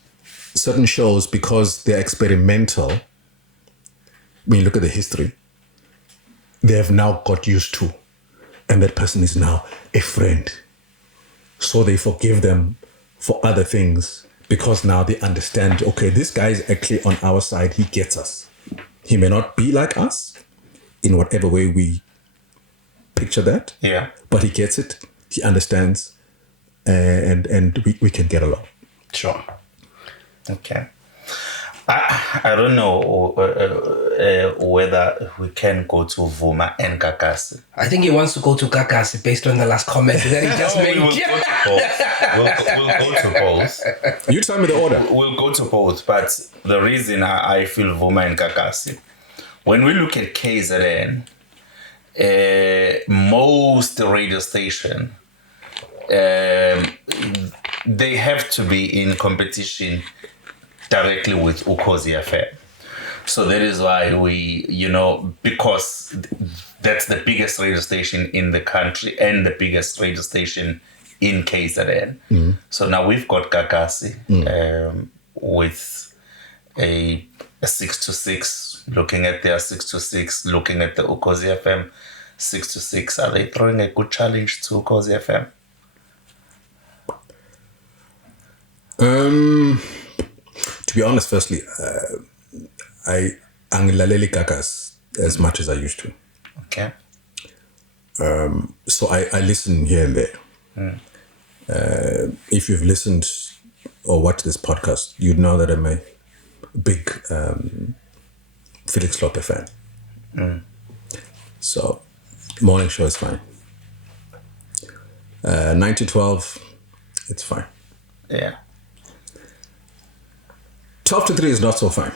certain shows, because they're experimental, when you look at the history, they have now got used to, and that person is now a friend. So they forgive them for other things because now they understand, okay, this guy is actually on our side. He gets us. He may not be like us in whatever way we picture that. Yeah. But he gets it. He understands. And we can get along. Sure. Okay. I don't know whether we can go to Vuma and Gagasi. I think he wants to go to Gagasi based on the last comment that he just made. We'll go to both. You tell me the order. We'll go to both, but the reason I feel Vuma and Gagasi, when we look at KZN, most radio station, they have to be in competition directly with Ukhozi FM. So that is why we, because that's the biggest radio station in the country and the biggest radio station in KZN. So now we've got Gagasi with a 6 to 6, looking at their 6 to 6, looking at the Ukhozi FM 6 to 6. Are they throwing a good challenge to Ukhozi FM? To be honest, firstly, I angilaleli Gagas as much as I used to. Okay. So I listen here and there. If you've listened or watched this podcast, you'd know that I'm a big Felix Lope fan. So morning show is fine. 9 to 12, it's fine. Yeah. 12 to 3 is not so fine.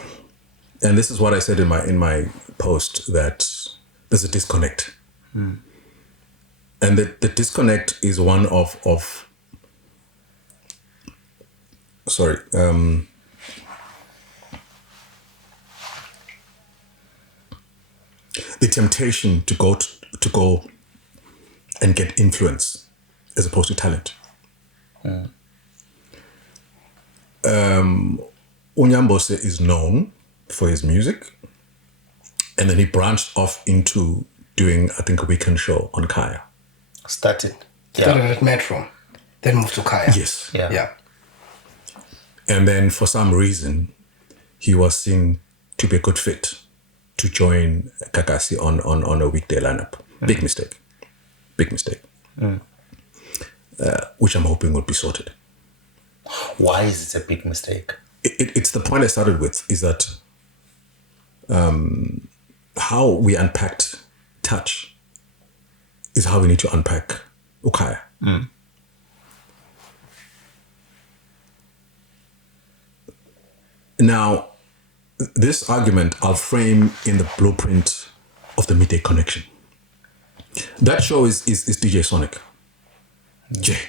And this is what I said in my post, that there's a disconnect. And the disconnect is one of the temptation to go and get influence as opposed to talent. Unyambose is known for his music, and then he branched off into doing, I think, a weekend show on Khaya. Started at Metro, then moved to Khaya. Yes. Yeah. And then for some reason, he was seen to be a good fit to join Gagasi on a weekday lineup. Big mistake. Which I'm hoping will be sorted. Why is it a big mistake? It's the point I started with, is that how we unpacked Touch is how we need to unpack Khaya. Now, this argument I'll frame in the blueprint of the Midday Connection. That show is DJ Sonic. Jay.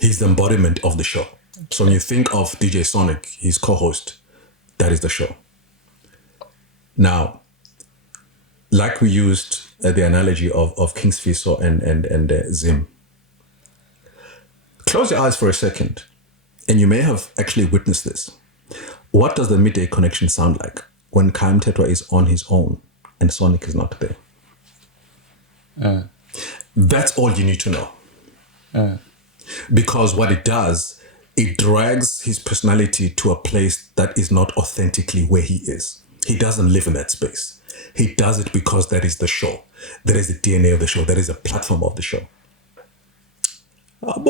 He's the embodiment of the show. So when you think of DJ Sonic, his co-host, that is the show. Now, like we used the analogy of King's Fiso and Zim, close your eyes for a second, and you may have actually witnessed this. What does the Midday Connection sound like when Khaya Mthethwa is on his own and Sonic is not there? That's all you need to know. Because what it does, it drags his personality to a place that is not authentically where he is. He doesn't live in that space. He does it because that is the show. That is the DNA of the show. That is the platform of the show. I'm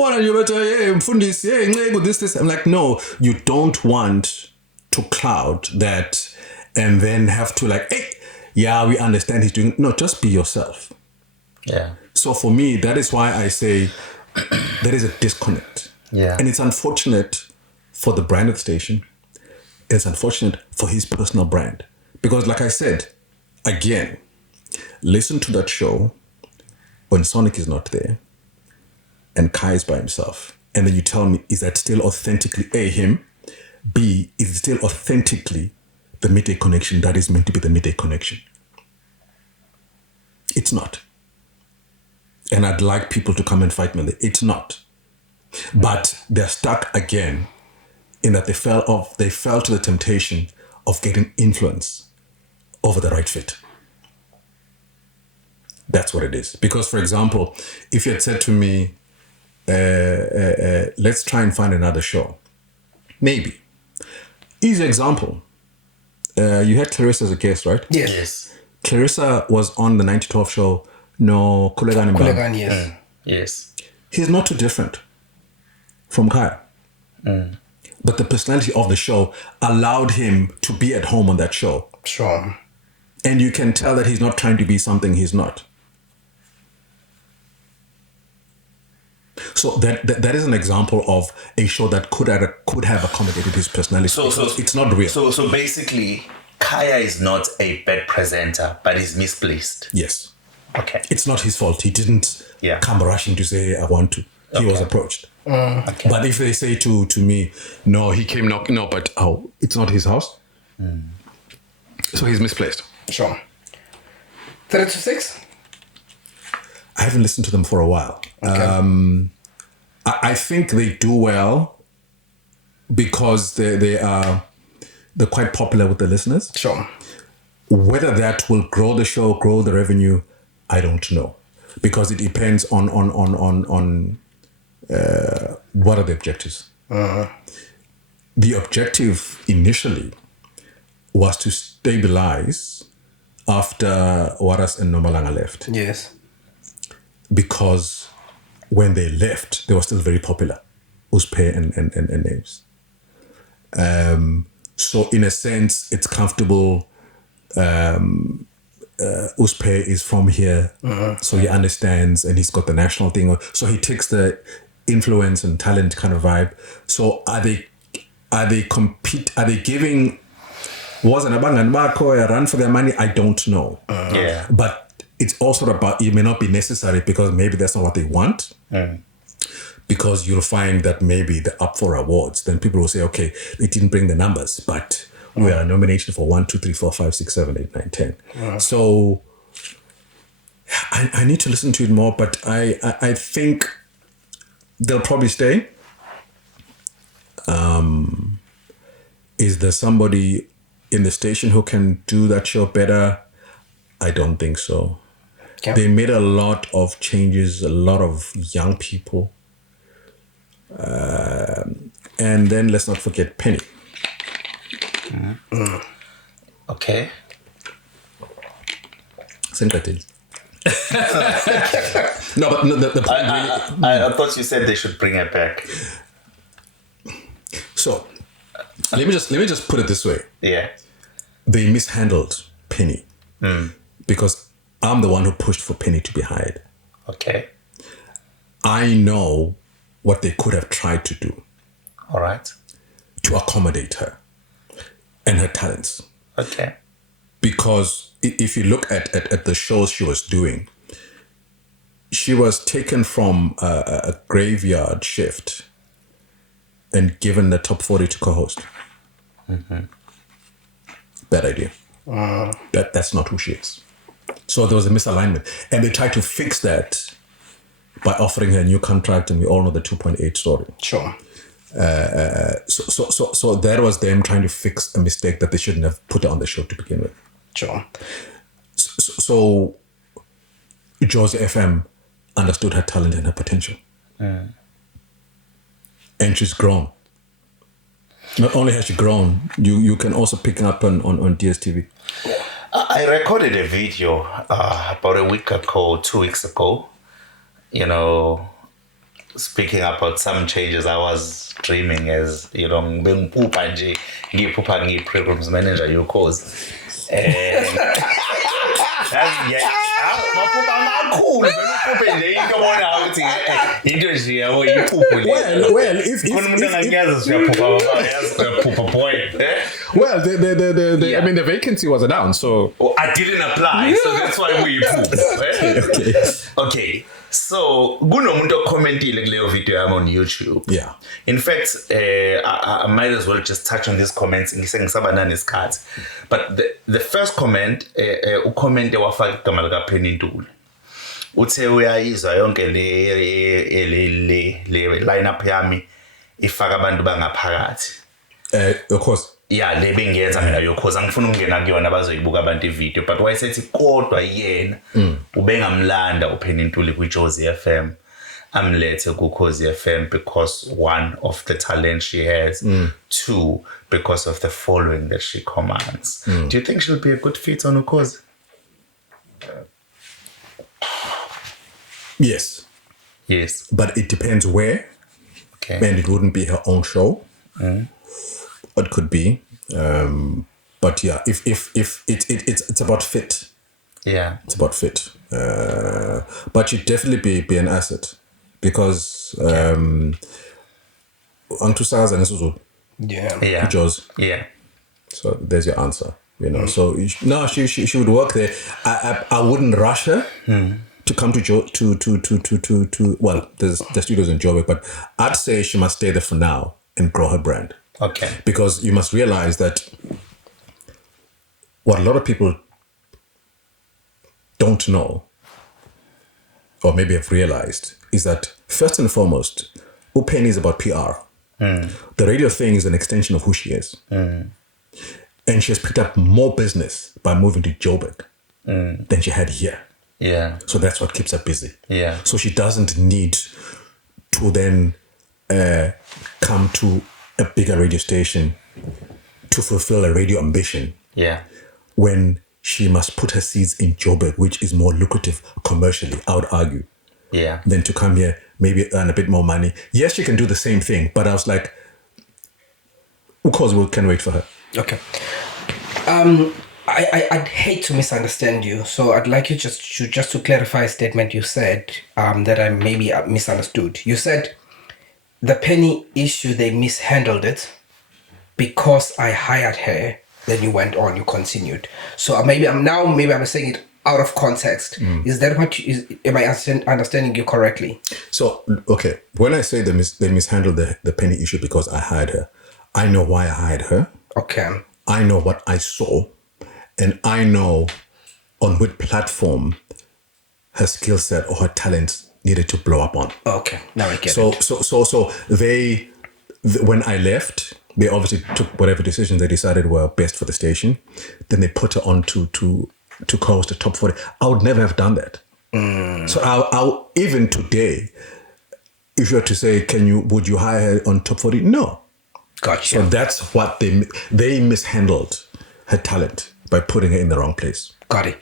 like, no, you don't want to cloud that and then have to like, hey, yeah, we understand he's doing. No, just be yourself. Yeah. So for me, that is why I say there is a disconnect. Yeah. And it's unfortunate for the brand of the station. It's unfortunate for his personal brand. Because like I said, again, listen to that show when Sonic is not there and Khaya is by himself. And then you tell me, is that still authentically A, him? B, is it still authentically the midday connection that is meant to be the midday connection? It's not. And I'd like people to come and fight me. It's not. But they're stuck again in that they fell to the temptation of getting influence over the right fit. That's what it is. Because, for example, if you had said to me, let's try and find another show, maybe. Easy example. You had Clarissa as a guest, right? Yes. Clarissa was on the 9012 show. No, Kulegani, yes. Yes. He's not too different from Khaya. But the personality of the show allowed him to be at home on that show. Sure. And you can tell that he's not trying to be something he's not. So that is an example of a show that could have accommodated his personality. So it's not real. So basically, Khaya is not a bad presenter, but he's misplaced. Yes. Okay. It's not his fault. He didn't come rushing to say, I want to. He was approached. Okay. But if they say to me, no, he came knocking, no, but it's not his house. So he's misplaced. Sure. 326? I haven't listened to them for a while. Okay. I think they do well because they're quite popular with the listeners. Sure. Whether that will grow the show, grow the revenue, I don't know, because it depends on what are the objectives. The objective initially was to stabilize after Waras and Nomalanga left. Yes. Because when they left, they were still very popular, Uspe and Names. So in a sense, it's comfortable. Uspe is from here, so he understands, and he's got the national thing. So he takes the influence and talent kind of vibe. So are they giving wasn't a run for their money? I don't know. But it's also about, it may not be necessary because maybe that's not what they want. Because you'll find that maybe they're up for awards. Then people will say, okay, they didn't bring the numbers, but we are nominated for 1, 2, 3, 4, 5, 6, 7, 8, 9, 10. So I need to listen to it more, but I think they'll probably stay. Is there somebody in the station who can do that show better? I don't think so. Okay. They made a lot of changes, a lot of young people. And then let's not forget Penny. Okay. No, but no, the point I thought you said they should bring her back. So let me just put it this way. Yeah. They mishandled Penny because I'm the one who pushed for Penny to be hired. Okay. I know what they could have tried to do. All right. To accommodate her and her talents. Okay. Because if you look at the shows she was doing, she was taken from a graveyard shift and given the top 40 to co-host. Bad idea. That's not who she is. So there was a misalignment. And they tried to fix that by offering her a new contract, and we all know the 2.8 story. Sure. So that was them trying to fix a mistake that they shouldn't have put her on the show to begin with. Sure. So Jozi FM understood her talent and her potential. And she's grown. Not only has she grown, you can also pick up on DSTV. I recorded a video about a week ago, 2 weeks ago, speaking about some changes I was dreaming as, programs manager, Ukhozi. And I mean, the vacancy was announced, so I didn't apply, so that's why we poop. Okay. So, kunomuntu commentile kuleyo video yami on YouTube. Yeah. In fact, I might as well just touch on these comments. But the first comment, ucommente wafaka igama likaPenny Ntuli. Uthe uyayizwa yonke le lineup yami ifaka abantu bangaphakathi. Of course. Yeah, le bengiyenza mina yokhoza ngifuna ukungena kuyona bazoyibuka abantu ivideo, but wayesethi kodwa yena ubengamlanda uPenny Ntuli kuJozi FM amlethe kuKhozi FM because one of the talent she has, two because of the following that she commands. Do you think she'll be a good fit on Ukhozi? Yes. But it depends where. Okay. And it wouldn't be her own show. It could be, but yeah, if it's about fit. Yeah, it's about fit. But she'd definitely be an asset because Antusagaza and Yeah. Jaws. Yeah. So there's your answer. You know. So no, she would work there. I wouldn't rush her. To come to well, the studios in Joburg, but I'd say she must stay there for now and grow her brand. Okay. Because you must realize that what a lot of people don't know, or maybe have realized, is that first and foremost, Upenny is about PR. The radio thing is an extension of who she is. And she has picked up more business by moving to Joburg than she had here. Yeah. So that's what keeps her busy. Yeah. So she doesn't need to then come to a bigger radio station to fulfill a radio ambition. Yeah. When she must put her seeds in Joburg, which is more lucrative commercially, I would argue. Yeah. Than to come here, maybe earn a bit more money. Yes, she can do the same thing, but I was like, of course, we can wait for her. Okay. I'd hate to misunderstand you, so I'd like you just to clarify a statement you said that I maybe misunderstood. You said the Penny issue, they mishandled it because I hired her. Then you went on, you continued. So maybe I'm saying it out of context. Is that what am I understanding you correctly? So okay, when I say they mishandled the Penny issue because I hired her, I know why I hired her. Okay. I know what I saw, and I know on which platform her skill set or her talent needed to blow up on. Okay, now I get it. So they, when I left, they obviously took whatever decisions they decided were best for the station. Then they put her on to co-host the Top 40. I would never have done that. So I'll even today, if you were to say, would you hire her on Top 40? No. Gotcha. So that's what they mishandled her talent by putting her in the wrong place. Got it.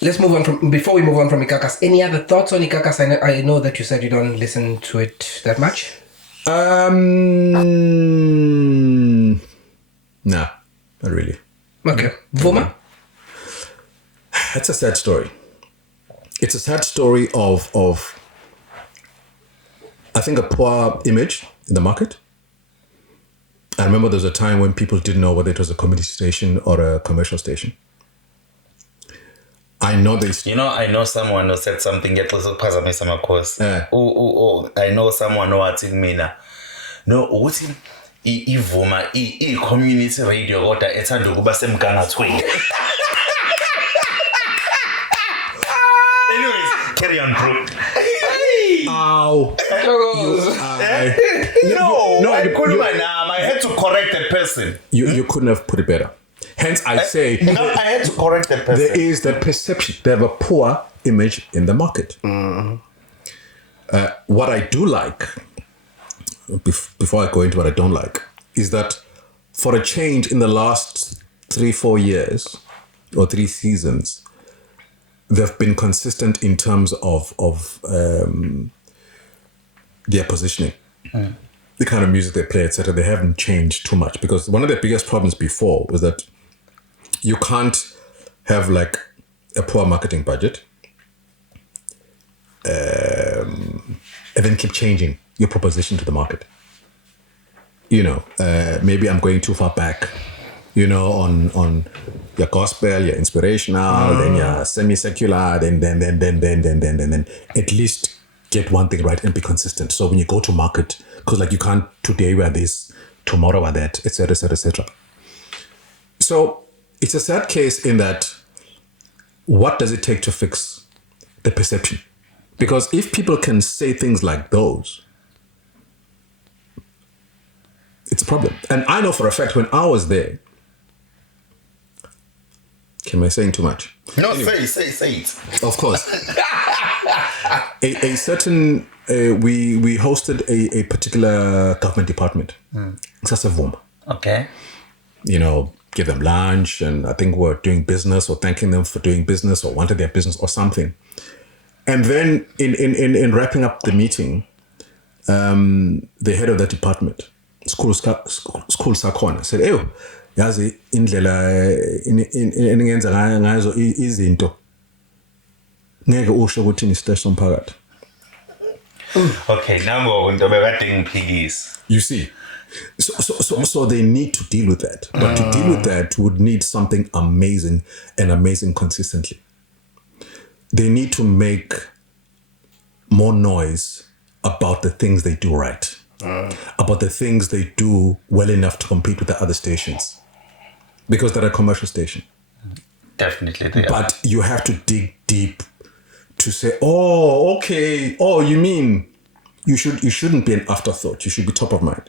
Let's move on before we move on from Ikakas. Any other thoughts on Ikakas? I know that you said you don't listen to it that much. No, not really. Okay. Vuma? It's a sad story. It's a sad story of I think a poor image in the market. I remember there was a time when people didn't know whether it was a community station or a commercial station. I know this. I know someone who said something I know someone who asked me now. No, what's Vuma community radio order ethanda ukuba semgangathweni. Anyways, carry on, bro. Ow. I had to correct that person. You couldn't have put it better. Hence, I say... I had to correct that person. There is that perception. They have a poor image in the market. What I do like, before I go into what I don't like, is that for a change in the last 3-4 years, or 3 seasons, they've been consistent in terms of their positioning. The kind of music they play, etc. They haven't changed too much, because one of the biggest problems before was that you can't have like a poor marketing budget and then keep changing your proposition to the market. Maybe I'm going too far back, on your gospel, your inspirational, then your semi-secular, then at least get one thing right and be consistent. So when you go to market, because like you can't today wear this, tomorrow wear that, etc., etc., etc. So it's a sad case in that what does it take to fix the perception? Because if people can say things like those, it's a problem. And I know for a fact when I was there, am I saying too much? No, anyway, say it. Of course. a certain, we hosted a particular government department. It's a Vuma. Okay. Give them lunch, and I think we're doing business or thanking them for doing business or wanted their business or something. And then in wrapping up the meeting, the head of that department, school sakhona, said, "Eyo, yazi indlela enengenza ngazo izinto ngeke usho ukuthi ni stage somphakathi." Okay, nango into bekade ngiphikisa. You see. So they need to deal with that. But to deal with that would need something amazing and amazing consistently. They need to make more noise about the things they do right. About the things they do well enough to compete with the other stations. Because they're a commercial station. Definitely they are. But you have to dig deep to say, oh, okay. Oh, you mean you shouldn't be an afterthought. You should be top of mind.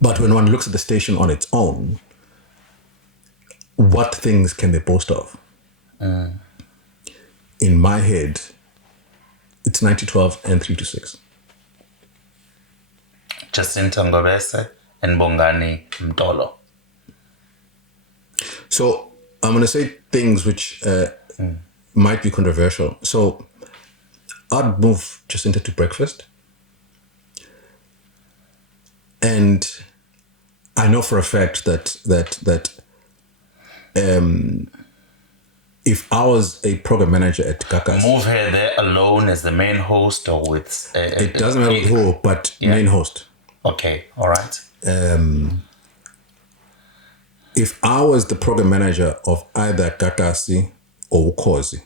But when one looks at the station on its own, what things can they boast of? In my head, it's 90-12 and 3-6. Jacinta Ngobese and Bongani Mtolo. So I'm going to say things which might be controversial. So I'd move Jacinta to breakfast. And I know for a fact that if I was a program manager at Gagasi, move her there alone as the main host or with... it doesn't matter with who, but main host. Okay, all right. If I was the program manager of either Gagasi or Ukhozi,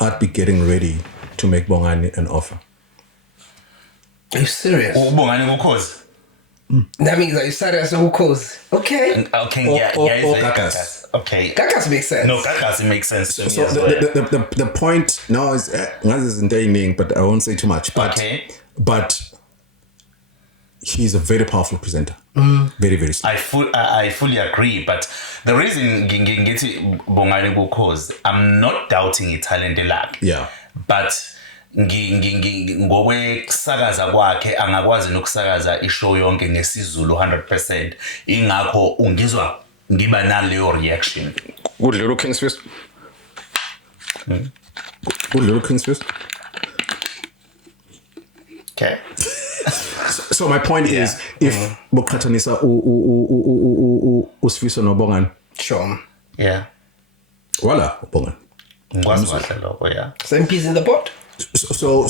I'd be getting ready to make Bongani an offer. Are you serious? Bongani Ukhozi. That means that you started as Ukhozi. Okay. Or Gagasi. Okay. Gagasi makes sense. No, Gagasi makes sense to me So as well. the point now is, but I won't say too much. But, okay. But he's a very powerful presenter. Very, very strong. I fully agree, but the reason ngithi Bongani Ukhozi, I'm not doubting his talent lakhe. Yeah. But ngokwekusakaza kwakhe angakwazi nokusakaza ishow yonke ngesizulu 100%. Ingakho ungizwa ngiba naleyo reaction. Good little King's Fist. Good little King's Fist. Okay. So my point is, if Bokhatanisa Usfiso no Bongani. Sure. Yeah. Voila, Bongani. Yeah. Same piece in the pot. So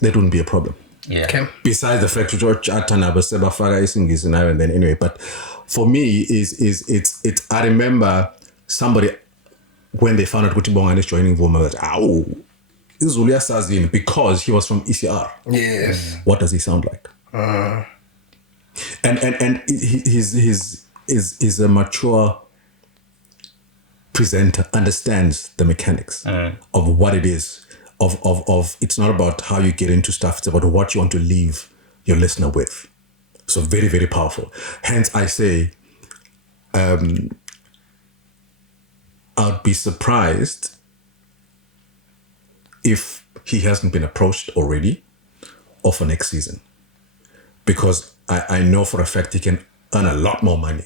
that wouldn't be a problem. Yeah. Okay. Besides the fact and then anyway, but for me it's I remember somebody when they found out Kuti Bongani is joining Vuma, this is Ulia Sazin because he was from ECR. Yes. What does he sound like? And he's a mature presenter, understands the mechanics of what it is. Of it's not about how you get into stuff, it's about what you want to leave your listener with. So very, very powerful. Hence I say I'd be surprised if he hasn't been approached already or for next season. Because I know for a fact he can earn a lot more money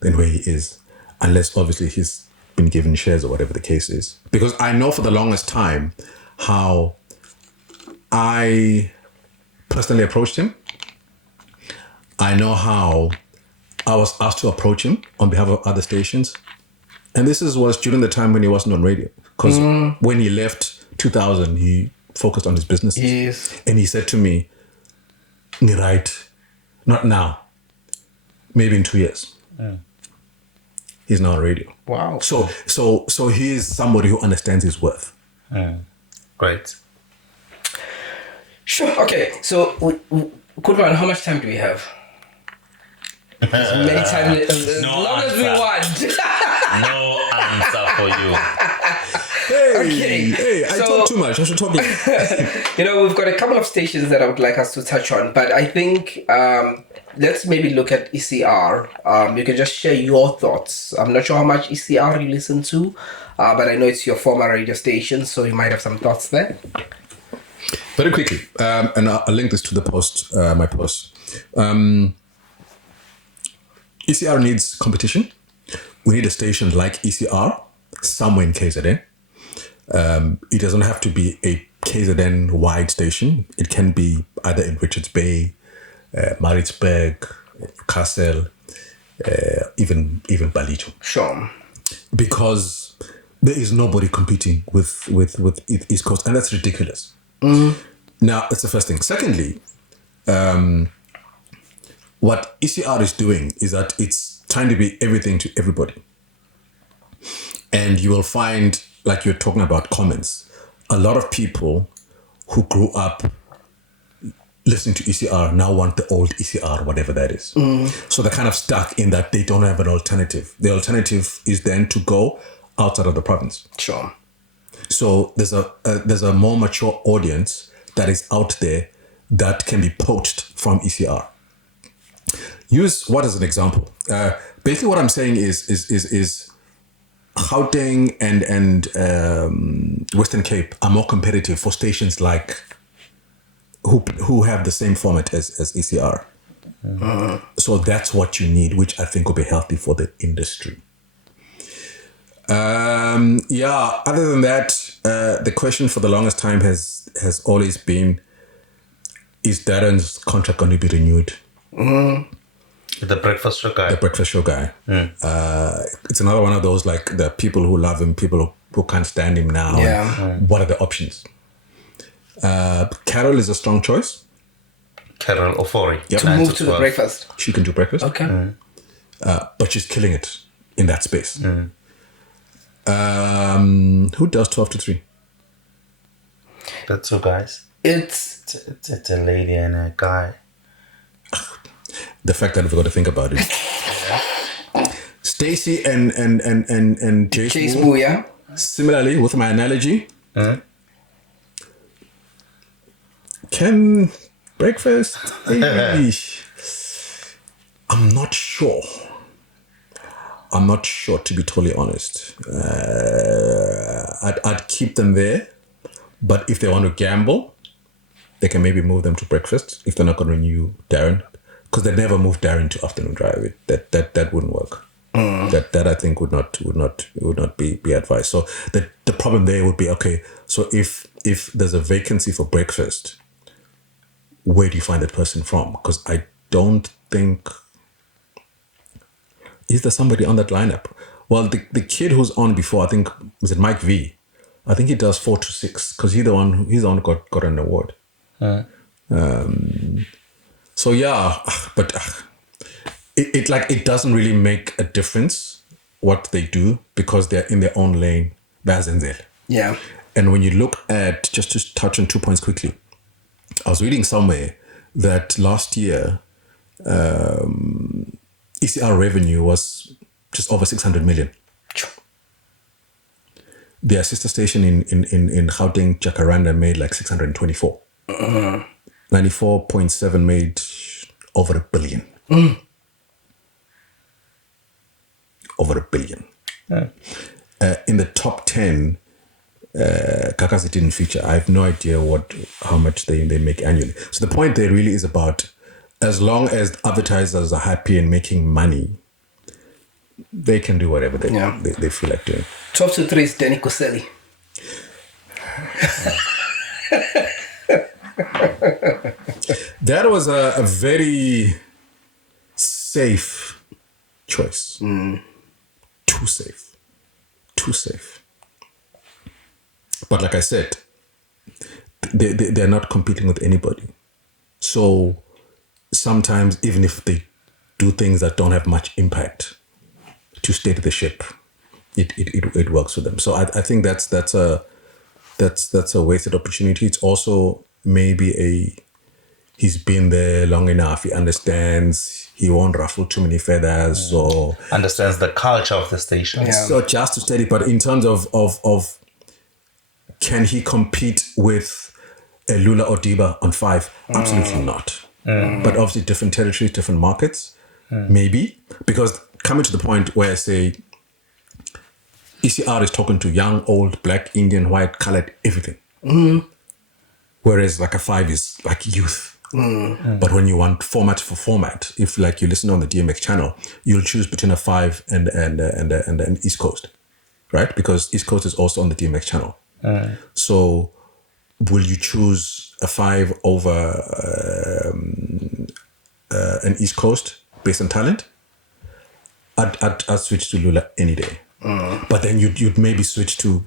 than where he is, unless obviously he's been given shares or whatever the case is. Because I know for the longest time how I personally approached him. I know how I was asked to approach him on behalf of other stations. And this was during the time when he wasn't on radio. Because when he left 2000, he focused on his businesses. Yes. And he said to me, right, not now, maybe in 2 years. He's now on radio. Wow. So he is somebody who understands his worth. Great. Sure. Okay. So, Kudman, how much time do we have? As many time, as No long as we answer. want. No answer for you. Hey, I talk too much. I should talk less. We've got a couple of stations that I would like us to touch on, but I think let's maybe look at ECR. You can just share your thoughts. I'm not sure how much ECR you listen to, but I know it's your former radio station, so you might have some thoughts there. Very quickly, and I'll link this to the post, my post. ECR needs competition. We need a station like ECR somewhere in KZN. It doesn't have to be a KZN wide station. It can be either in Richards Bay, Maritzburg, Newcastle, even Ballito. Sure. Because there is nobody competing with East Coast, and that's ridiculous. Now, that's the first thing. Secondly, what ECR is doing is that it's trying to be everything to everybody. And you will find, like you're talking about comments, a lot of people who grew up listening to ECR now want the old ECR, whatever that is. So they're kind of stuck in that they don't have an alternative. The alternative is then to go outside of the province. Sure. So there's a more mature audience that is out there that can be poached from ECR. Use what as an example? Basically, what I'm saying is Gauteng and Western Cape are more competitive for stations like who have the same format as ECR. So that's what you need, which I think will be healthy for the industry. Other than that, the question for the longest time has always been, is Darren's contract going to be renewed? The breakfast show guy. The breakfast show guy. It's another one of those, like, the people who love him, people who can't stand him now. Yeah. What are the options? Carol is a strong choice. Carol Ofori. Yep. To move to the breakfast. She can do breakfast. Okay. But she's killing it in that space. Who does 12 to 3? The two guys. It's It's a lady and a guy. The fact that we've got to think about it. Stacy and Chase Sbu, yeah? Similarly, with my analogy, can breakfast? I'm not sure. To be totally honest. I'd keep them there, but if they want to gamble, they can maybe move them to breakfast if they're not going to renew Darren, because they never moved Darren to afternoon drive. That wouldn't work. That I think would not be advised. So the problem there would be, okay, so if there's a vacancy for breakfast, where do you find that person from? Because I don't think, is there somebody on that lineup? Well, the kid who's on before, I think, was it Mike V? I think he does 4 to 6 because he's the one who got an award. So yeah, but it doesn't really make a difference what they do because they're in their own lane. Yeah. And when you look at, just to touch on 2 points quickly, I was reading somewhere that last year ECR revenue was just over 600 million. Their sister station in Gauteng, Jacaranda, made like 624. 94.7 made over $1 billion. Over $1 billion. In the top 10, Gagasi didn't feature. I have no idea how much they make annually. So the point there really is about, as long as advertisers are happy and making money, they can do whatever they feel like doing. 12 to 3 is Danny Koselli. That was a very safe choice. Too safe. too safe. But like I said, they're not competing with anybody. So sometimes, even if they do things that don't have much impact, to steady the ship, it works for them. So I think that's a wasted opportunity. It's also maybe he's been there long enough. He understands. He won't ruffle too many feathers. So understands the culture of the station. Yeah. So just to steady, but in terms of can he compete with Lula or Diba on 5? Absolutely not. But obviously different territories, different markets, maybe. Because coming to the point where I say ECR is talking to young, old, black, Indian, white, colored, everything. Whereas like a 5 is like youth. But when you want format for format, if like you listen on the DMX channel, you'll choose between a 5 and an East Coast, right? Because East Coast is also on the DMX channel. So will you choose a 5 over an East Coast based on talent? I'd switch to Lula any day. But then you'd maybe switch to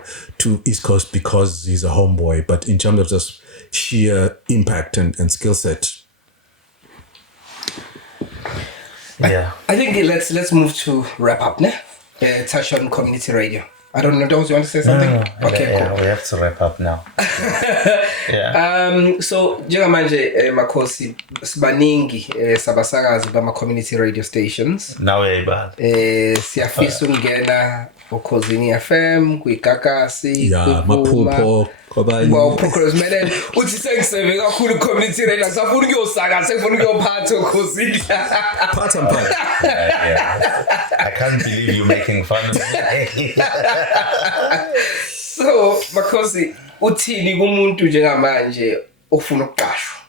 East Coast because he's a homeboy. But in terms of just sheer impact and skill set. I think let's move to wrap up, ne? Touch on community radio. I don't know, do you want to say something? Okay, cool. We have to wrap up now. Yeah. So njengamanje Makhosi sibaningi sabasakazi bama community radio stations. Nawe ibala. Siyafisa ukungena Ukhozi FM, Gagasi, Maphupho, well, progress man. Uthi sengiseve kakhulu community radio ngisafuna ukuyosaka, sengifuna ukuyophatha Ukhozi. Phatha. I can't believe you're making fun of me. So, Makhosi, uthini kumuntu njengamanje ofuna ukuqashwa?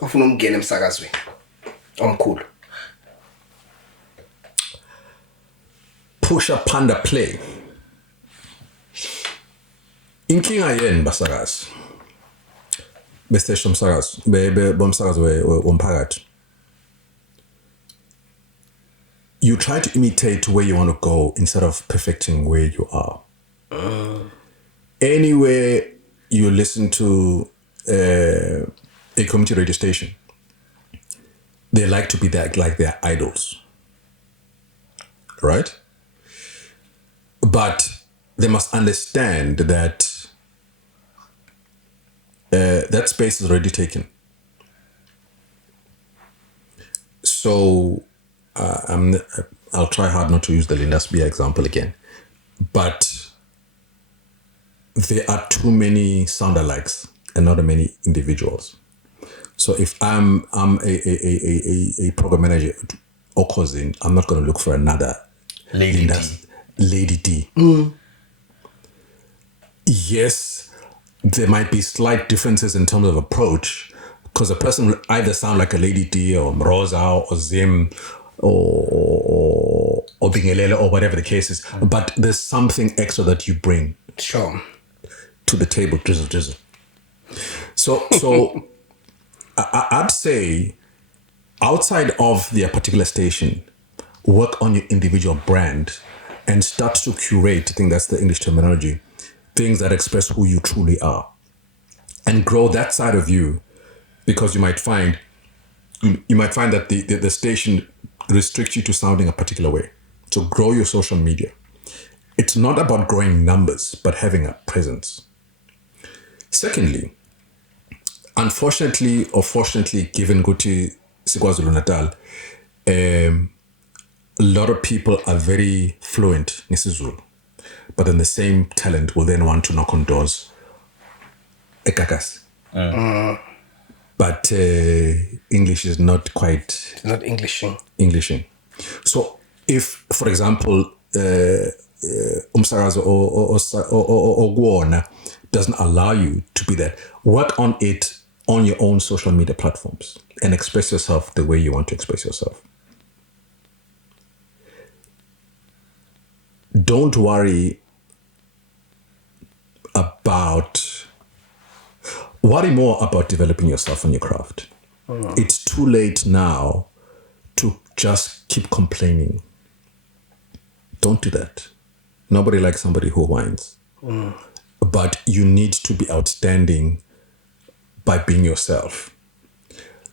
Ofuna ukungena emsakazweni omkhulu? Push up panda play. Inkinga yeni basakazi. Bestation umsakazi, bomsakazi womphakathi. You try to imitate where you want to go instead of perfecting where you are. Anywhere you listen to a community radio station, they like to be like their idols. Right? But they must understand that that space is already taken. So I'll try hard not to use the Linda Sbu example again. But there are too many sound-alikes and not many individuals. So if I'm a program manager or cousin, I'm not going to look for another Lady D. Yes, there might be slight differences in terms of approach, because a person will either sound like a Lady D or Mroza or Zim or Bingelele or whatever the case is, but there's something extra that you bring to the table, drizzle. So I'd say outside of their particular station, work on your individual brand and start to curate, I think that's the English terminology, things that express who you truly are. And grow that side of you, because you might find that the station restricts you to sounding a particular way. So grow your social media. It's not about growing numbers, but having a presence. Secondly, unfortunately or fortunately, given Guti KwaZulu-Natal, a lot of people are very fluent in isiZulu, but then the same talent will then want to knock on doors at Gagasi. But English is not quite... It's not Englishing. So if, for example, Umsakazo or Guona doesn't allow you to be that, work on it on your own social media platforms and express yourself the way you want to express yourself. Don't worry more about developing yourself and your craft. It's too late now to just keep complaining. Don't do that. Nobody likes somebody who whines. But you need to be outstanding by being yourself.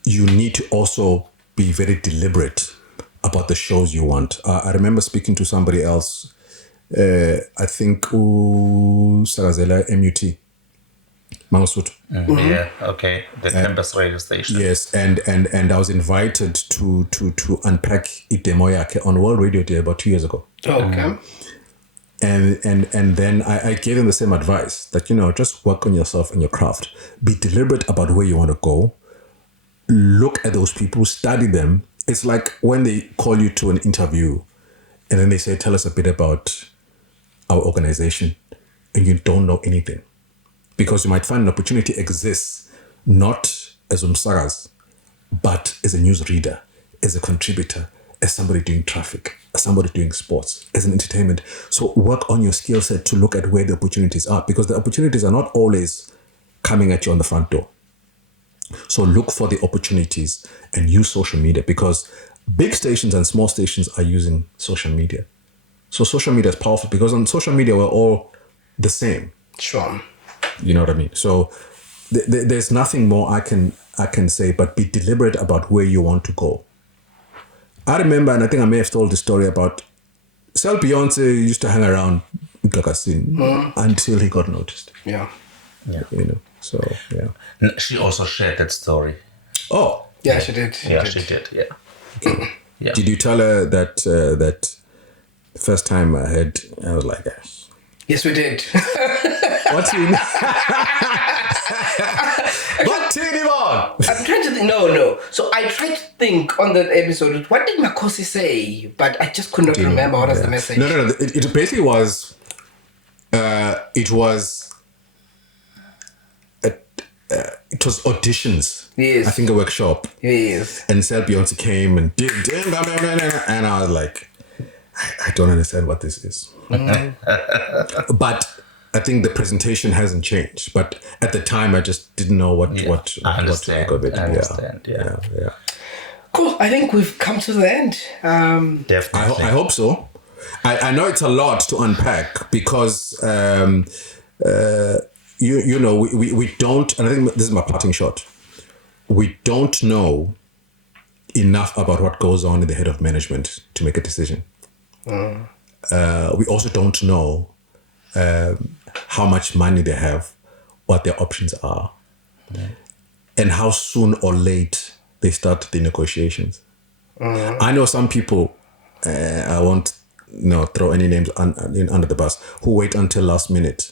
You need to also be very deliberate about the shows you want. I remember speaking to somebody else, I think Sarazela MUT, Mangosuthu. Yeah, okay. The campus radio station. Yes, and I was invited to unpack demo yake on World Radio Day about 2 years ago. Okay. And then I gave them the same advice that, just work on yourself and your craft. Be deliberate about where you want to go. Look at those people, study them. It's like when they call you to an interview and then they say, tell us a bit about our organization, and you don't know anything. Because you might find an opportunity exists not as umsaraz, but as a newsreader, as a contributor, as somebody doing traffic, as somebody doing sports, as an entertainment. So work on your skill set to look at where the opportunities are, because the opportunities are not always coming at you on the front door. So look for the opportunities and use social media, because big stations and small stations are using social media. So social media is powerful because on social media, we're all the same. Sure. You know what I mean? So there's nothing more I can say, but be deliberate about where you want to go. I remember, and I think I may have told the story about Beyonce used to hang around Gagasi until he got noticed. Yeah. So, yeah. She also shared that story. Oh. Yeah, she did. She did, yeah. Yeah. Did you tell her that that the first time I heard, I was like, yes, we did. what's your name? I'm trying to think. No. So I tried to think on that episode, what did Makhosi say? But I just could not remember what was the message. No. It basically was, it was auditions. Yes. I think a workshop. Yes. And Beyonce came and did, and I was like, I don't understand what this is. But I think the presentation hasn't changed. But at the time, I just didn't know what to make of it. I understand. Yeah. Cool. I think we've come to the end. Definitely. I hope so. I know it's a lot to unpack because, we don't, and I think this is my parting shot. We don't know enough about what goes on in the head of management to make a decision. We also don't know how much money they have, what their options are, and how soon or late they start the negotiations. I know some people, I won't throw any names under the bus, who wait until last minute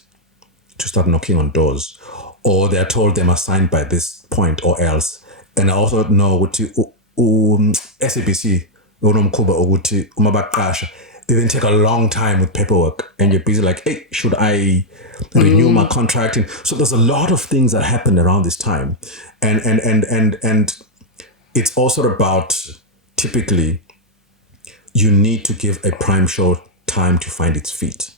to start knocking on doors, or they're told they must sign by this point or else. And I also know what SABC, they then take a long time with paperwork, and you're busy like, hey, should I renew my contract? And so there's a lot of things that happen around this time, and it's also about, typically you need to give a prime show time to find its feet.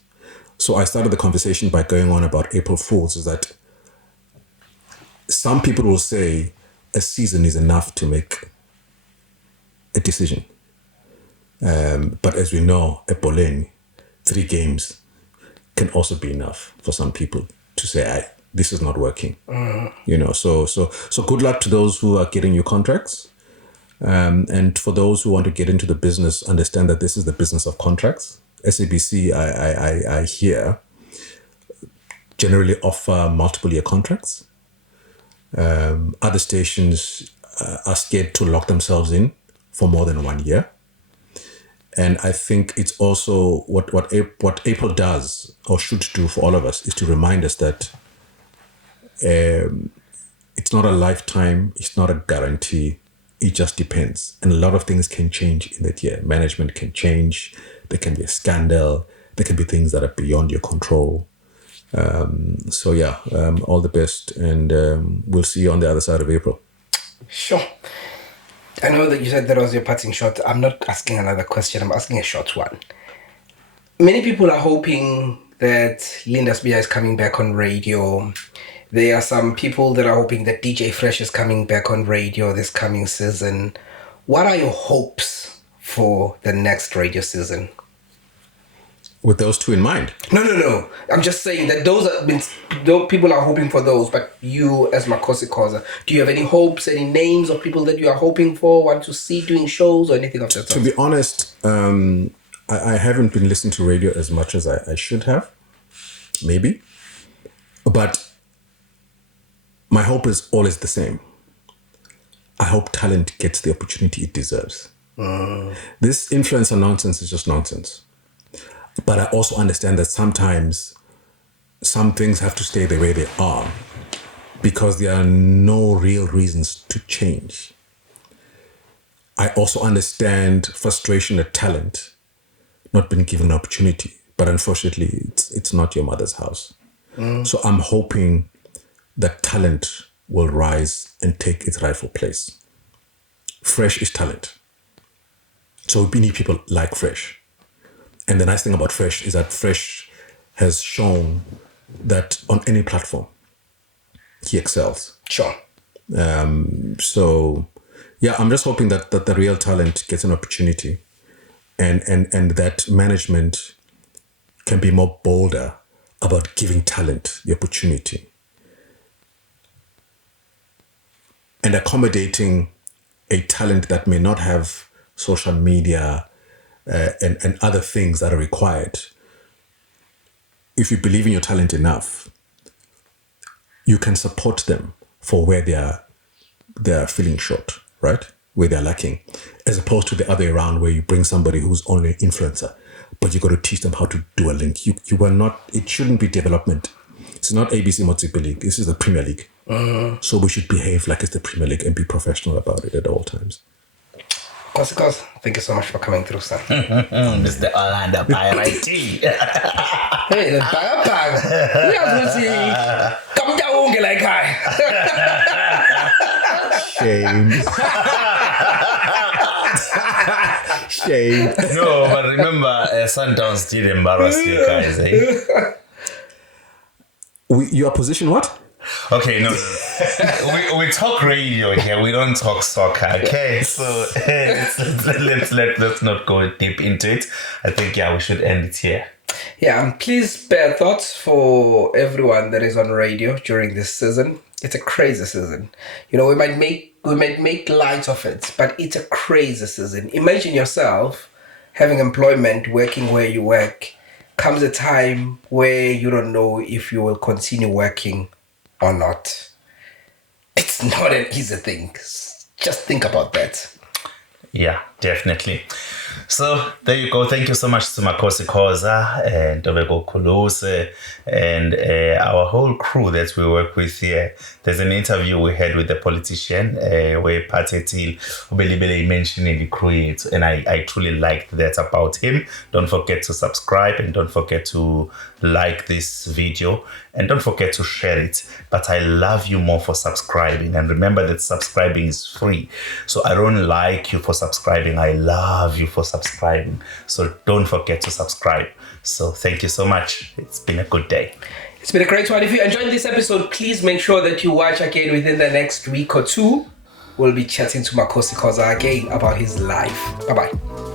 So I started the conversation by going on about April Fools, is that some people will say a season is enough to make a decision. But as we know, at Boleni, 3 games can also be enough for some people to say, this is not working. So good luck to those who are getting new contracts. And for those who want to get into the business, understand that this is the business of contracts. SABC, I hear, generally offer multiple year contracts. Other stations are scared to lock themselves in for more than 1 year. And I think it's also what April does or should do for all of us is to remind us that it's not a lifetime, it's not a guarantee, it just depends. And a lot of things can change in that year. Management can change, there can be a scandal, there can be things that are beyond your control. All the best, and we'll see you on the other side of April. Sure. I know that you said that was your parting shot. I'm not asking another question. I'm asking a short one. Many people are hoping that Linda Sbu is coming back on radio. There are some people that are hoping that DJ Fresh is coming back on radio this coming season. What are your hopes for the next radio season? With those two in mind? No. I'm just saying that those people are hoping for those, but you as Makhosi Khoza, do you have any hopes, any names of people that you are hoping for, want to see doing shows or anything of that sort? To be honest, I haven't been listening to radio as much as I should have, maybe. But my hope is always the same. I hope talent gets the opportunity it deserves. This influencer nonsense is just nonsense. But I also understand that sometimes some things have to stay the way they are because there are no real reasons to change. I also understand frustration at talent not being given an opportunity, but unfortunately it's not your mother's house. So I'm hoping that talent will rise and take its rightful place. Fresh is talent. So we need people like Fresh. And the nice thing about Fresh is that Fresh has shown that on any platform, he excels. Sure. So, yeah, I'm just hoping that the real talent gets an opportunity and that management can be more bolder about giving talent the opportunity and accommodating a talent that may not have social media and other things that are required. If you believe in your talent enough, you can support them for where they're feeling short, right? Where they're lacking, as opposed to the other way around where you bring somebody who's only an influencer, but you got to teach them how to do a link. You are not. It shouldn't be development. It's not ABC Motsipe League. This is the Premier League. So we should behave like it's the Premier League and be professional about it at all times. Khoza, thank you so much for coming through, sir. Mr. Orlando Pirate. Hey, the bag. We are going to see. Come down, like hi. Shame. Shame. No, but remember, Sundowns did embarrass you guys, eh? Your position what? Okay, no. we talk radio here. We don't talk soccer. Okay, so let's not go deep into it. I think we should end it here. Yeah, and please spare thoughts for everyone that is on radio during this season. It's a crazy season. You know, we might make light of it, but it's a crazy season. Imagine yourself having employment, working where you work. Comes a time where you don't know if you will continue working or not. It's not an easy thing. Just think about that. Yeah, definitely. So there you go. Thank you so much to Makhosi Khoza and Tbo Touch and our whole crew that we work with here. There's an interview we had with the politician where Patetil Ubelibele mentioned the crew, and I truly liked that about him. Don't forget to subscribe and don't forget to like this video and don't forget to share it. But I love you more for subscribing, and remember that subscribing is free. So I don't like you for subscribing, I love you for subscribing. So don't forget to subscribe. So thank you so much. It's been a good day. It's been a great one. If you enjoyed this episode, please make sure that you watch again within the next week or two. We'll be chatting to Makhosi Khoza again about his life. Bye-bye.